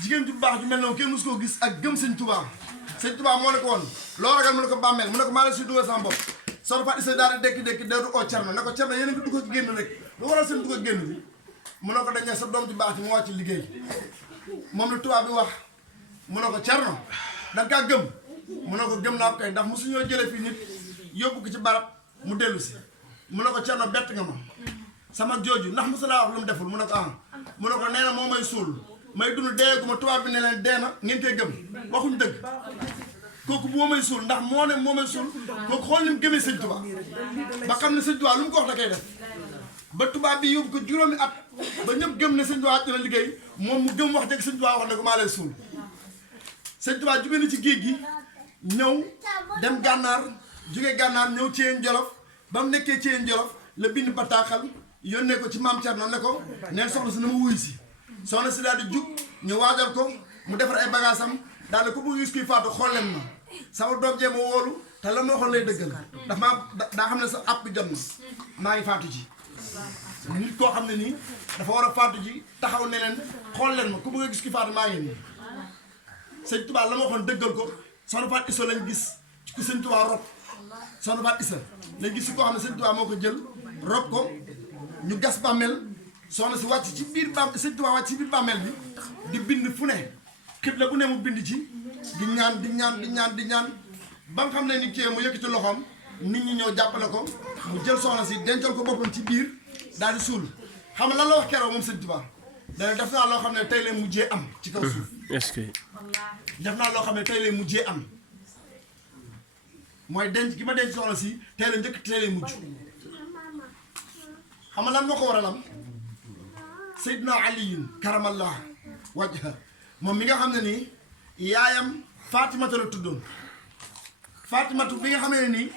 jigéen ju baax ju mel noonu kenn musu koo gis ak gëm sëñ Tuubaa moo ne ko woon loo ragal mu ne ko bàmmeel mu ne ko maa la si dugal sama bopp soxna Faat Issa daal di dekki deedu oo Cerno ne ko Cerno yéen a ngi dugg ak génn rek lu waral seen dugg ak génn bi mu ne ko dañ ne sa doom ju baax ci mu wàcc liggéey moom la tubaab bi wax mu ne ko Cerno da nga kaa gëm mu ne ko gëm naa ko kay ndax mosuñoo jëlee fii nit yóbbu ko ci barab mu dellu si mu ne ko Cerno bett nga ma sama jooju ndax mosu laa wax lu mu deful mu ne ko ah mu ne ko nee na moo may suul may dund deegu ma tubaab bi ne leen dee na ngeen koy gëm waxuñu dëgg kooku moo may suul ndax moo may suul kooku xool ni mu gëmee sëñ Tuubaa ba xam ne sëñ Tuubaa lu mu ko wax da koy def ba tubaab bi yóbbu ko juróomi at ba ñëpp gëm ne sëñ Tuubaa dina liggéey moom mu gëm wax dëgg sëñ Tuubaa wax ne ko maa lay suul sëñ Tuubaa jóge na ci géej gi ñëw dem gànnaar jóge gànnaar ñëw Ceyeen Jolof ba mu nekkee Ceyeen Jolof la bind bataaxal yónnee ko ci maam Cerno ne ko neen soxna si na ma wuyu si soxna si daal di jug ñu waajal ko mu defar ay bagaasam daal di ko bëgg gis kuy faatu xool leen ma sama doom jee ma wóolu te la ma waxoon lay dëggal ndax daa xam ne sa àpp bi jot na maa ngi faatu ji nit koo xam ne nii dafa war a faatu ji taxaw ne leen xool leen ma ku bëgg a gis kuy faatu maa ngi nii sëñ Tuubaa la ma waxoon dëggal ko soxna Faat Issa lañ gis ci ku sëñ Tuubaa rob soxna Faat Issa lañ gis si koo xam ne sëñ Tuubaa moo ko jël rob ko ñu gas bàmmeel soxna si wàcc ci biir sëñ Tuubaa wàcc ci biir bàmmeel bi di bind fu ne xibla bu ne mu bind ci di ñaan ba nga xam ne ni kii mu yëkkati loxoom nit ñi ñëw jàppale ko mu jël soxna si dencal ko boppam ci biir daal di suul xam nga lan la wax keroog moom sëñ Tuubaa dana def naa loo xam ne tey lay mujjee am ci kaw suuf est-ce que def naa loo xam ne tey lay mujjee am mooy denc gi ma denc soxna si tey la njëkk tey lay mujj xam nga lan moo ko waral am Seydina Aliyun karamallah wajha moom mi nga xam ne nii yaayam Fatimata la tuddoon Fatimatu bi nga xam ne nii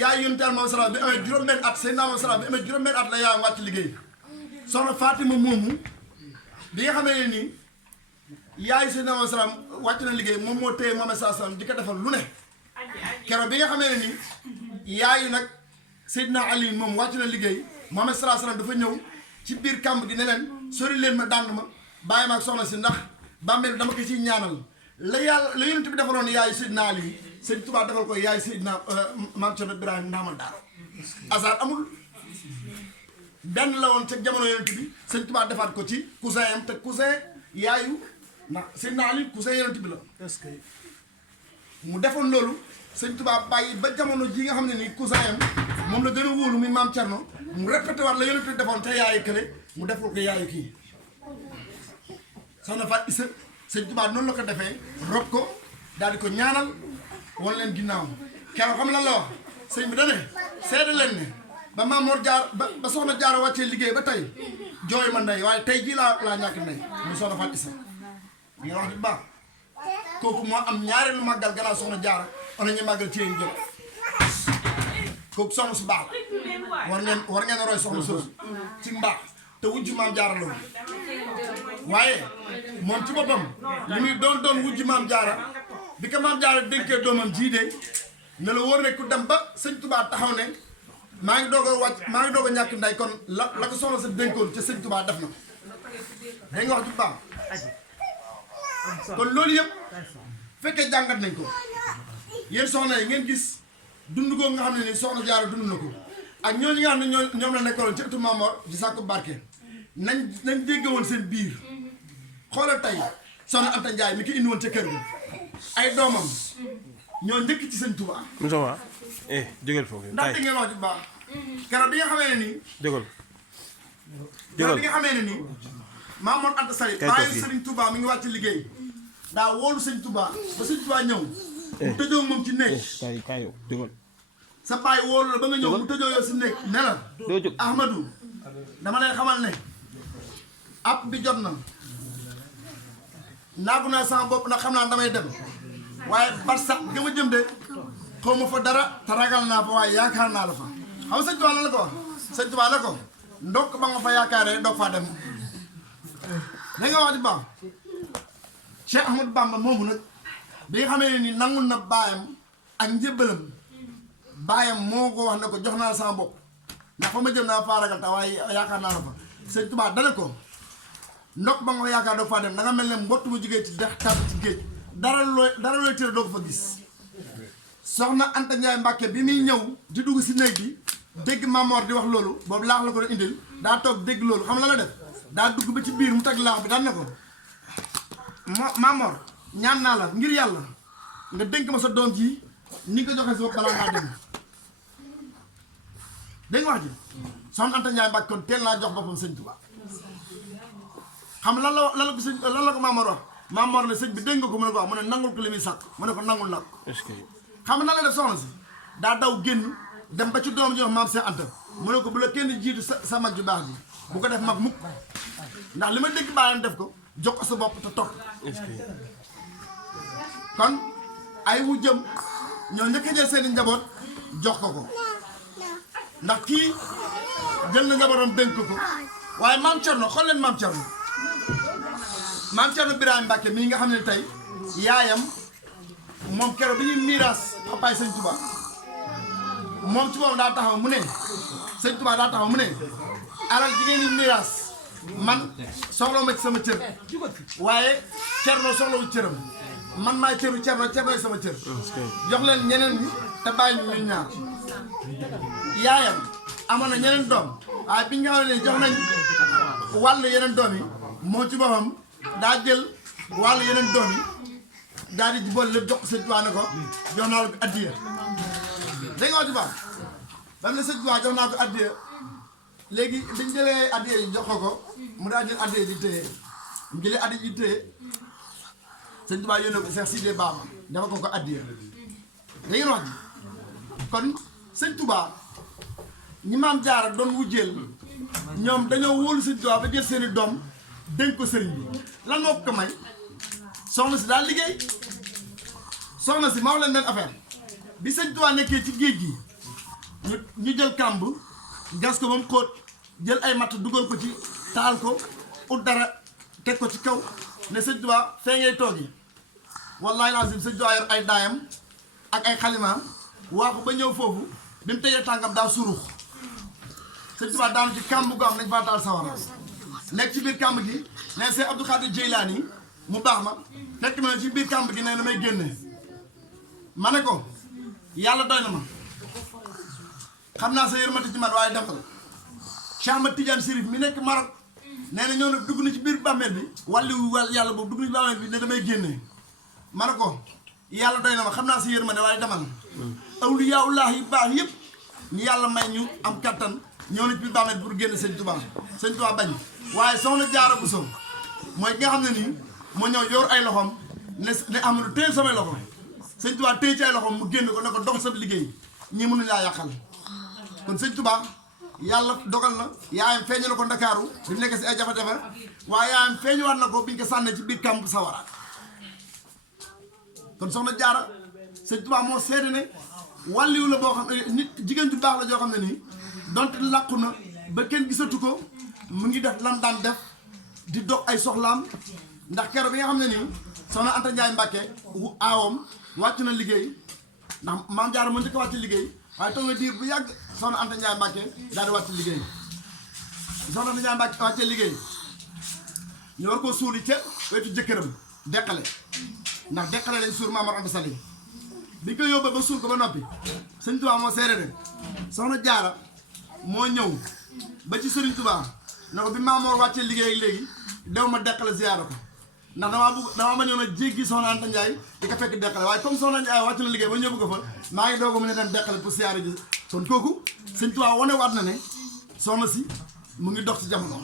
yaay yonent Yàlla Muhammad sallallahu alayhi wa sallam bi amee juróom-benn at Seydina Muhammad sallallahu alayhi wa sallam bi amee juróom-benn at la yaayam wàcc liggéey soxna Fatima moomu bi nga xam ne nii yaay Seydina Muhammad sallallahu alayhi wa sallam wàcc na liggéey moom moo téye Muhammad sallallahu alayhi wa sallam di ko defal lu ne keroog bi nga xam ne nii yaayu nag Seydina Ali moom wàcc na liggéey Muhammad sallallahu alayhi wa sallam dafa ñëw ci biir kàmb gi ne leen sori leen ma dànd ma bàyyi ma ak soxna si ndax bàmmeel dama ko ciy ñaanal la yàlla la yonent bi defaloon yaayu Seydina Ali Sëñ Tuubaa defal ko yaay Seydina Maam Cerno Birahim Ndaama Daaro hasard amul benn la woon ca jamono yonent bi sëñ Tuubaa defaat ko ci cousin am te cousin yaayu ndax sëñ naa Ali cousin yonent bi la est-ce que mu defoon loolu sëñ Tuubaa bàyyi ba jamono ji nga xam ne nii cousin am moom la gën a wóolu muy maam Thierno mu répété waat la yonent bi defoon te yaayu kële mu deful ko yaayu kii soxna Faat Isa sëñ Tuubaa noonu la ko defee rob ko daal di ko ñaanal wan leen ginnaaw keroog xam lan la wax sëñ bi da ne seede leen ne ba Maam Mor Jaar ba soxna Jaara wàccee liggéey ba tey jooy ma ndey waaye tey jii laa ñàkk ndey mu soxna Faat Isa mi nga wax di baax kooku moo am ñaareelu màggal gannaaw soxna Jaara ona ñu màggal ci yéen jóg kooku soxna su baax war ngeen roy soxna soosu ci mbaax te wujju Maam Jaara la waaye moom ci boppam li muy doon wujju Maam Jaara bi ko Maam Jaara dénkee doomam jii de ne la wóor ne ku dem ba sëñ Tuubaa taxaw ne maa ngi doog a ñàkk nday kon la ko soxla sa dénkoon ca sëñ Tuubaa def na ko da nga wax ju baax kon loolu yëpp fekkee jàngat nañ ko yéen soxna yi ngeen gis dund ko nga xam ne ni soxna Jaara dund na ko ak ñooñu nga xam ne ñoom la nekkoon ci ëttu Maam Mor di sàkku barke nañ dégg woon seen biir xoolal tey soxna Anta Njaay mi ki indi woon ca kër gi ay doomam ñoo njëkk ci sëñ Tuubaa Moussa jógal foofu ndax di ngeen wax ju baax keroog bi nga xamee ne nii jógal keroog bi nga xamee ne nii Maam Mor Anta Sali bàyyi sëriñ Tuubaa mi ngi wàcc liggéey daa wóolu sëñ Tuubaa ba sëñ Tuubaa ñëw mu tëjoo moom ci néeg kaay yow jógal sa baay wóolu la ba nga ñëw mu tëjoo yow si néeg ne la doo jóg Ahmadou dama lay xamal ne app bi jot na naagu naa sama bopp nag xam naa damay dem waaye barsax ga ma jëm de xaw ma fa dara te ragal naa fa waaye yaakaar naa la fa xam sëñ Tuubaa la ko wax sëñ Tuubaa la ko ndokk ba nga fa yaakaaree doog faa dem da nga wax di baax Cheikh Ahmadou Bamba moomu nag bi nga xamee ne ni nangul na baayam ak njëbbalam baayam moo ko wax ne ko jox naa la sama bopp ndax fa ma jëm naa faa ragal te waaye yaakaar naa la fa sëñ Tuubaa dana ko ndokk ba nga fa yaakaar doog faa dem da nga mel ne mbott mu jigéen ci dex tàbb ci géej dara looy tëre doo ko fa gis soxna Anta Njaay Mbàkke bi muy ñëw di dugg si néeg bi dégg Maam Mor di wax loolu boobu laax la ko doon indil daa toog dégg loolu xam la la def daa dugg ba ci biir mu teg laax bi daan ne ko Maam Mor ñaan naa la ngir yàlla nga dénk ma sa doom ji ni nga ko joxee si bopp balaa ngaa dem dégg nga wax ji soxna Anta Njaay Mbàkke kon teel naa jox boppam sëñ Tuubaa xam lan la ko Maam Mor wax Maam Mor ne sëñ bi dégg nga ko mu ne ko wax mu ne nangul ko li muy sàkk mu ne ko nangul nag est-ce que xam na la def soxna si daa daw génn dem ba ci doom ji wax Maam Seex Anta mu ne ko bu la kenn jiitu sa mag ju baax ji bu ko def mag mukk ndax li ma dégg baayam def ko jox ko sa bopp te topp est-ce que kon ay wujjam ñoo njëkk a jël seeni njaboot jox ko ndax kii jël na njabootam dénk ko waaye Maam Cerno xool leen Maam Cerno Birahim Mbàkke mii nga xam ne tey yaayam moom keroog bi ñuy miiras papaay sëñ Tuubaa moom ci moom daa taxaw mu ne sëñ Tuubaa daa taxaw mu ne alal ji ngeen di miiras man soxla ma ci sama cër waaye Cerno soxlawu cëram man maay cëru Cernoy sama cër jox leen ñeneen ñi te bàyyi ñu ñuy ñaar yaayam amoon na ñeneen doom waaye bi nga xam ne jox nañ wàll yeneen doom yi moo ci boppam daa jël wàll yeneen doom yi daal di boole lépp jox ko sëñ Tuubaa ne ko jox naa la ko addiya dégg nga wax ci baax ba mu ne sëñ Tuubaa jox naa ko addiya léegi dañ jëlee addiya yi jox ko mu daal jël addiya di téye mu jëlee addiya yi téye sëñ Tuubaa yónnee ko Seex Sidé Baba dafa ko addiya da ngeen wax ji kon sëñ Tuubaa ñi Maam Jaara doon wujjeel ñoom dañoo wóolu sëñ Tuubaa ba jël seeni doom dénk ko sëriñ bi lan moo ko may soxna si daal liggéey soxna si ma wax leen benn affaire bi sëñ Tuubaa nekkee ci géej gi ñu jël kàmb gas ko ba mu xóot jël ay matt dugal ko ci taal ko ut dara teg ko ci kaw ne sëñ Tuubaa fee ngay toogi wallaahi lazim sëñ Tuubaa yor ay daayam ak ay xalimaam waa ko ba ñëw foofu bi mu tegee tànkam daa surux sëñ Tuubaa daanu ci kàmb gu am nañ faa taal sawara nekk ci biir kàmb gi ne Seex Abdou Khadir Jeylaani mu baax ma fekk na ci biir kàmb gi ne na may génne ma ne ko yàlla doy na ma xam naa sa yërmande ci man waaye defal Cheikh Ahmad Tidiane Chérif mi nekk Maroc nee na ñëw nag dugg na ci biir bàmmeel bi wàllu yàlla boobu dugg na ci bàmmeel bi ne damay génnee ma ne ko yàlla doy na ma xam naa si yërmande waaye demal awliyaullah yi baax yëpp ñu yàlla may ñu am kattan ñëw na ci biir bàmmeel pour génn sëñ Tuubaa bañ waaye soxna Jaara Buso mooy ki nga xam ne nii moo ñëw yor ay loxoom ne Amadou téye samay loxo sëñ Tuubaa téye ci ay loxoom mu génn ko ne ko dox sa liggéey ñii mënuñu laa yàqal kon sëñ Tuubaa yàlla dogal na yaayam feeñu na ko Ndakaaru bi mu nekk si ay jafe-jafe waaye yaayam feeñuwaat na ko biñ ko sànnee ci biir kàmb sawara kon soxna Jaara sëñ Tuubaa moo seede ne wàlliwu la boo xam ne nit jigéen ju baax la joo xam ne nii donte làqu na ba kenn gisatu ko mu ngi def lam daan def di dox ay soxlaam ndax keroog bi nga xam ne nii soxna Anta Ndiaye Mbàkke wu aawam wàcc na liggéey ndax maam Jaara moo njëkk a wàcc liggéey waaye toog na diir bu yàgg soxna Anta Ndiaye Mbàkke daal di wàcc liggéey soxna Anta Ndiaye Mbàkke wàccee liggéey ñu war koo suuli ca wetu jëkkëram deqale ndax deqale lañ suur Maamor Anta Sali bi ñu ko yóbbee ba suul ko ba noppi sëñ Tuubaa moo seere ne soxna Jaara moo ñëw ba ci Sëriñ Tuubaa ne ko bi Maamor wàccee liggéey ak léegi dew ma deqale ziyaara ko ndax damaa bañoon a jéggi soxna Anta Ndiaye di ko fekk deqale waaye comme soxna Ndiaye wàcc na liggéey ba ñëw ko fa maa ngi doog a mën a dem deqale pour ziyaara ji kon kooku sëñ Tuubaa wane waat na ne soxna si mu ngi dox ci jamono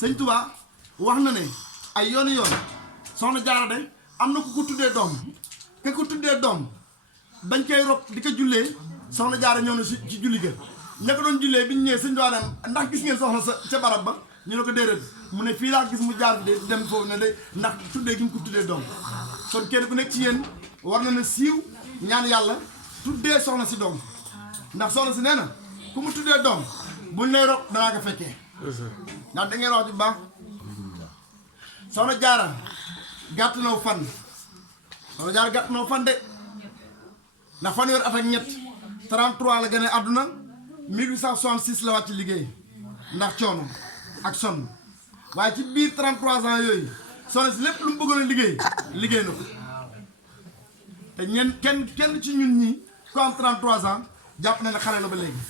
sëñ Tuubaa wax na ne ay yooni yoon soxna Jaara de am na ku ko tuddee doom ke ko tuddee doom bañ koy rob di ko jullee soxna Jaara ñëw na ci julli ga ña ko doon jullee bi ñu ñëwee sëñ Tuubaa dem ndax gis ngeen soxna sa ca barab ba ñu ne ko déedéet mu ne fii laa gis mu jaar de dem foofu ne de ndax tuddee gi mu ko tuddee doom kon kenn ku nekk ci yéen war na ne siiw ñaan yàlla tuddee soxna si doom ndax soxna si nee na ku mu tuddee doom buñ lay rob danaa ko fekkee ndax da ngeen wax ci baax soxna Jaara gàtt naw fan soxna Jaara gàtt naw fan de ndax fanweeri at ak ñett 33 la gane àdduna 1866 la wàcc liggéey ndax coono ak sonn waaye ci biir 33 ans yooyu soxna si lépp lu mu bëggoon a liggéey na ko te kenn ci ñun ñi ko am 33 ans jàpp na ne xale la ba léegi.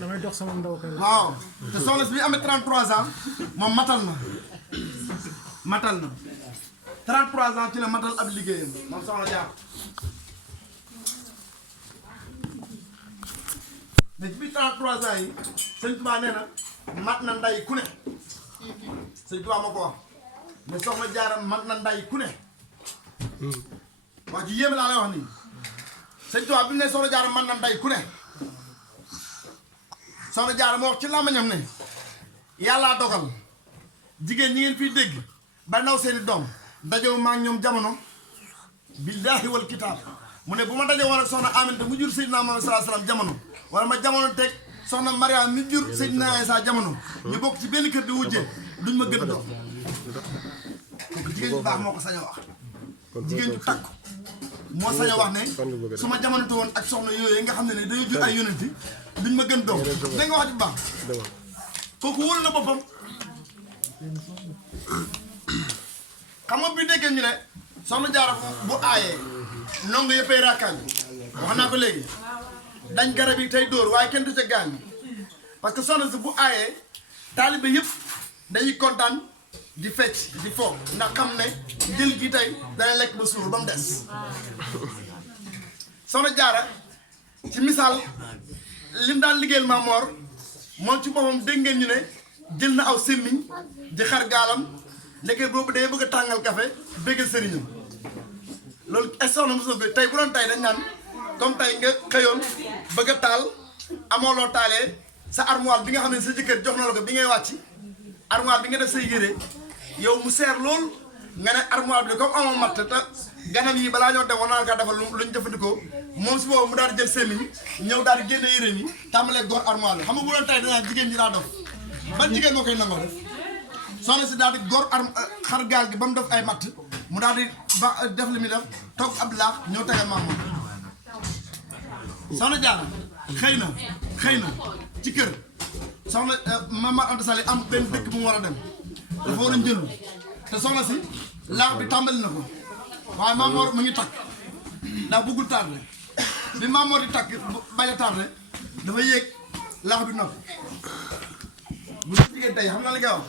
damay dox sama ndaw kay. waaw te soxna si bi amee 33 ans moom matal na 33 ans ci la matal ab liggéeyam moom soxna Jaara mais ci biir 33 ans yi sëñ Tuubaa nee na mat na nday ku ne sëñ Tuubaa ma ko wax mais soxna Jaara mat na nday ku ne wax ji yéeme laa lay wax nii sëñ Tuubaa bi mu ne soxna Jaara mat na nday ku ne soxna Jaara moo wax ci làmmiñam ne yàllaa dogal jigéen ñi ngeen fiy dégg ba naw seeni doom dajewu maa ngi ñoom jamono billaahi wal kitaab mu ne bu ma daje woon ak soxna Aminta mu jur Seydina Muhammad sallallahu alayhi wasallam jamono wala ma jamono teg soxna Mariam mi jur Seydina Isa jamono ñu bokk ci benn kër di wujjee duñ ma gën doom kooku jigéen ju baax moo ko sañ a wax jigéen ju takku moo sañ a wax ne su ma jamonante woon ak soxna yooyu nga xam ne dañu jur ay yonenti duñ ma gën doom da nga wax ju baax kooku wóolu na boppam xam nga bi déggee ñu ne soxna Jaara bu aayee ndongo yëppay raakaaj wax naa ko léegi dañ garab yi tey dóor waaye kenn du ca gaañ parce que soxna si bu aayee taalibe yëpp dañuy kontaan di fecc di fo ndax xam ne jël gi tey dana lekk ba suur ba mu des soxna Jaara ci misaal lim daan liggéeyal Maamoor moom ci boppam dégg ngeen ñu ne jël na aw sémmiñ di xar gaalam ndeke boobu day bëgg a tàngal café bëggal sëriñam loolu soxna mosoo bi tey bu doon tey dañ naan comme tey nga xëyoon bëgg a taal amoo loo taalee sa armoire bi nga xam ne sa jëkkër jox na la ko bi ngay wàcc armoire bi nga def say yére yow mu seer lool nga ne armoire bi comme amoo matt te ganam yi balaa ñoo dem war naa kaa defal luñ jëfandikoo moom si boobu mu daal di jël sémmiñ ñëw daal di génne yére yi tàmbalee góor armoire bi xam nga bu doon tey dañaa jigéen ñi daa dof ban jigéen moo koy nangoo def soxna si daal di góor xar gaal gi ba mu def ay matt mu daal di ba def li muy def toog ab laax ñëw tegal maam moom soxna Jaara xëy na ci kër soxna Maam Anta Sali am benn dëkk bu mu war a dem dafa war a njëlu te soxna si laax bi tàmbali na ko waaye Maam Mor mu ngi takk ndax bëggul tardé bi Maam Mor di takk bañ a tardé dafa yéeg laax bi noppi bu dul jigéen tey xam na li nga wax